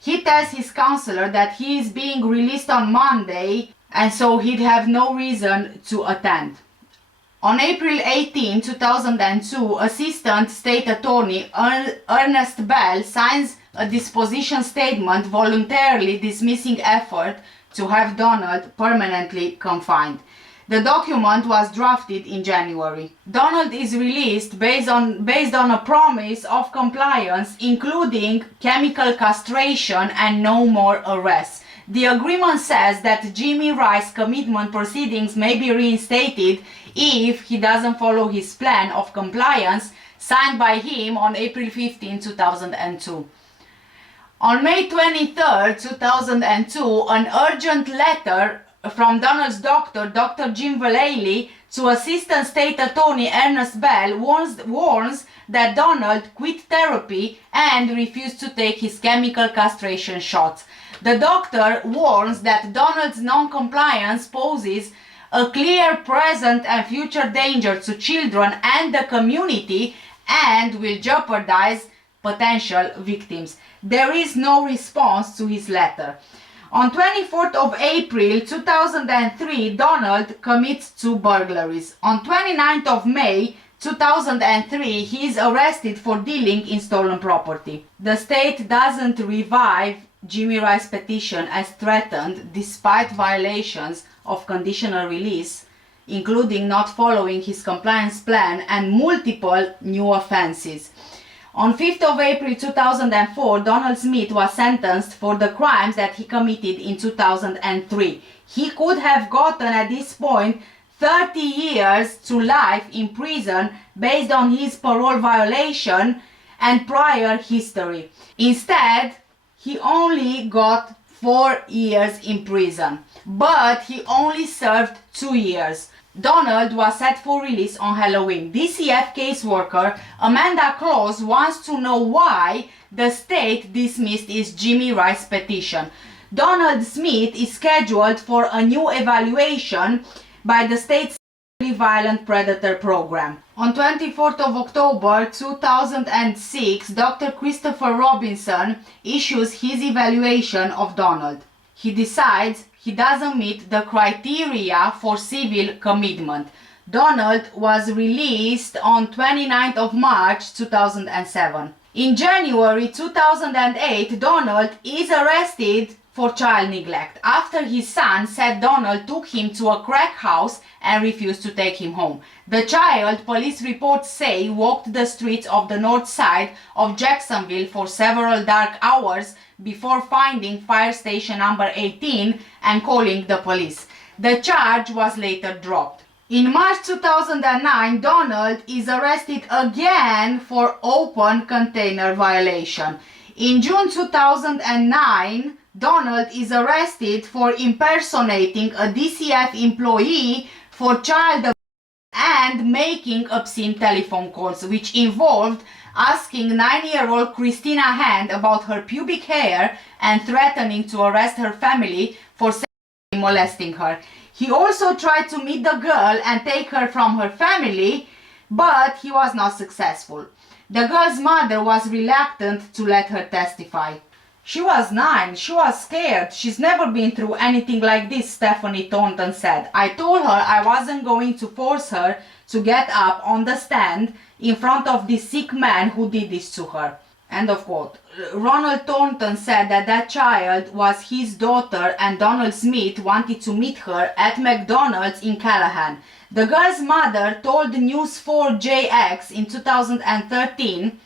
He tells his counselor that he is being released on Monday, and so he'd have no reason to attend. On April 18, 2002, Assistant State Attorney Ernest Bell signs a disposition statement voluntarily dismissing effort to have Donald permanently confined. The document was drafted in January. Donald is released based on a promise of compliance, including chemical castration and no more arrests. The agreement says that Jimmy Rice commitment proceedings may be reinstated if he doesn't follow his plan of compliance signed by him on April 15, 2002. On May 23, 2002, an urgent letter from Donald's doctor, Dr. Jim Vallely, to Assistant State Attorney Ernest Bell warns that Donald quit therapy and refused to take his chemical castration shots. The doctor warns that Donald's non-compliance poses a clear present and future danger to children and the community and will jeopardize potential victims. There is no response to his letter. On 24th of April 2003, Donald commits 2 burglaries. On 29th of May 2003, he is arrested for dealing in stolen property. The state doesn't revive Jimmy Rice's petition as threatened despite violations of conditional release, including not following his compliance plan and multiple new offenses. On 5th of April 2004, Donald Smith was sentenced for the crimes that he committed in 2003. He could have gotten at this point 30 years to life in prison based on his parole violation and prior history. Instead, he only got 4 years in prison, but he only served 2 years. Donald was set for release on Halloween. DCF caseworker Amanda Close wants to know why the state dismissed his Jimmy Rice petition. Donald Smith is scheduled for a new evaluation by the state's violent predator program. On 24th of October 2006, Dr. Christopher Robinson issues his evaluation of Donald. He decides he doesn't meet the criteria for civil commitment. Donald was released on 29th of March 2007. In January 2008, Donald is arrested for child neglect after his son said Donald took him to a crack house and refused to take him home. The child, police reports say, walked the streets of the north side of Jacksonville for several dark hours before finding fire station number 18 and calling the police. The charge was later dropped. In March 2009, Donald is arrested again for open container violation. In June 2009, Donald is arrested for impersonating a DCF employee for child abuse and making obscene telephone calls, which involved asking 9-year-old Christina Hand about her pubic hair and threatening to arrest her family for sexually molesting her. He also tried to meet the girl and take her from her family, but he was not successful. The girl's mother was reluctant to let her testify. She was 9, she was scared, she's never been through anything like this, Stephanie Thornton said. I told her I wasn't going to force her to get up on the stand in front of this sick man who did this to her. End of quote. Ronald Thornton said that that child was his daughter and Donald Smith wanted to meet her at McDonald's in Callahan. The girl's mother told News 4JX in 2013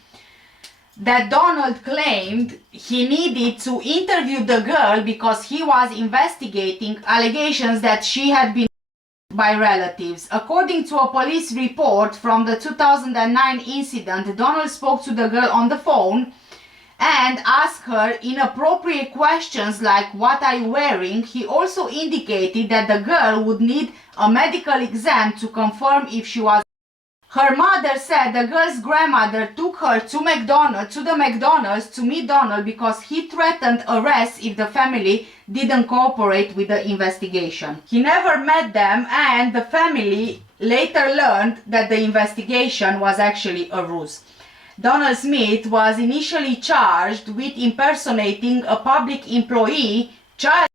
that Donald claimed he needed to interview the girl because he was investigating allegations that she had been by relatives. According to a police report from the 2009 incident, Donald spoke to the girl on the phone and asked her inappropriate questions like, "What are you wearing?" He also indicated that the girl would need a medical exam to confirm if she was. Her mother said the girl's grandmother took her to the McDonald's to meet Donald because he threatened arrest if the family didn't cooperate with the investigation. He never met them, and the family later learned that the investigation was actually a ruse. Donald Smith was initially charged with impersonating a public employee, child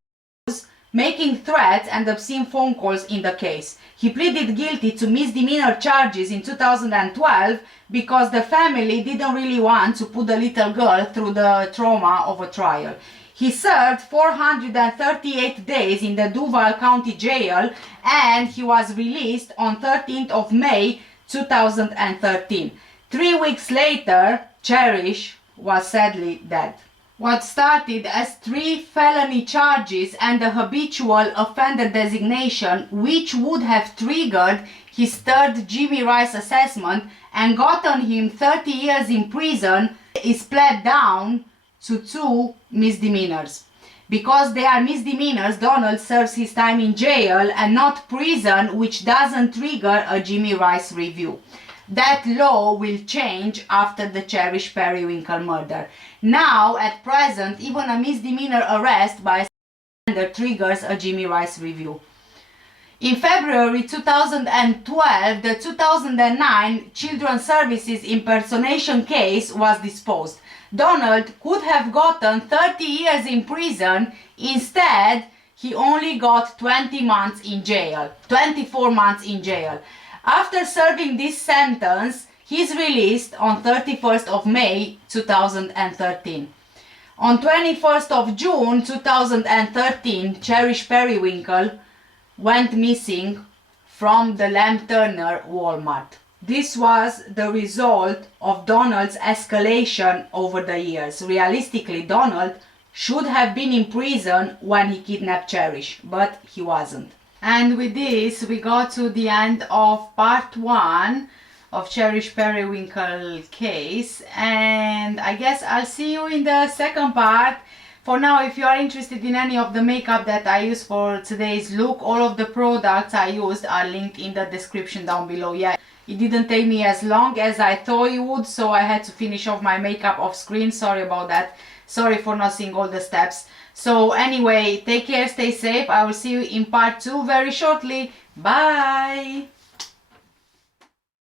abuse, making threats and obscene phone calls in the case. He pleaded guilty to misdemeanor charges in 2012 because the family didn't really want to put the little girl through the trauma of a trial. He served 438 days in the Duval County Jail, and he was released on 13th of May 2013. 3 weeks later, Cherish was sadly dead. What started as 3 felony charges and a habitual offender designation, which would have triggered his 3rd Jimmy Rice assessment and gotten him 30 years in prison, is pled down to 2 misdemeanors. Because they are misdemeanors, Donald serves his time in jail and not prison, which doesn't trigger a Jimmy Rice review. That law will change after the Cherish Perrywinkle murder. Now, at present, even a misdemeanor arrest by a offender triggers a Jimmy Rice review. In February 2012, the 2009 Children's Services impersonation case was disposed. Donald could have gotten 30 years in prison. Instead, he only got 24 months in jail. After serving this sentence, he is released on 31st of May 2013. On 21st of June 2013, Cherish Perrywinkle went missing from the Lamb Turner Walmart. This was the result of Donald's escalation over the years. Realistically, Donald should have been in prison when he kidnapped Cherish, but he wasn't. And with this, we got to the end of part 1 of Cherish Perrywinkle case, and I guess I'll see you in the second part. For now, if you are interested in any of the makeup that I use for today's look, all of the products I used are linked in the description down below. Yeah, it didn't take me as long as I thought it would, so I had to finish off my makeup off screen. Sorry about that. Sorry for not seeing all the steps. So anyway, take care, stay safe. I will see you in part 2 very shortly. Bye!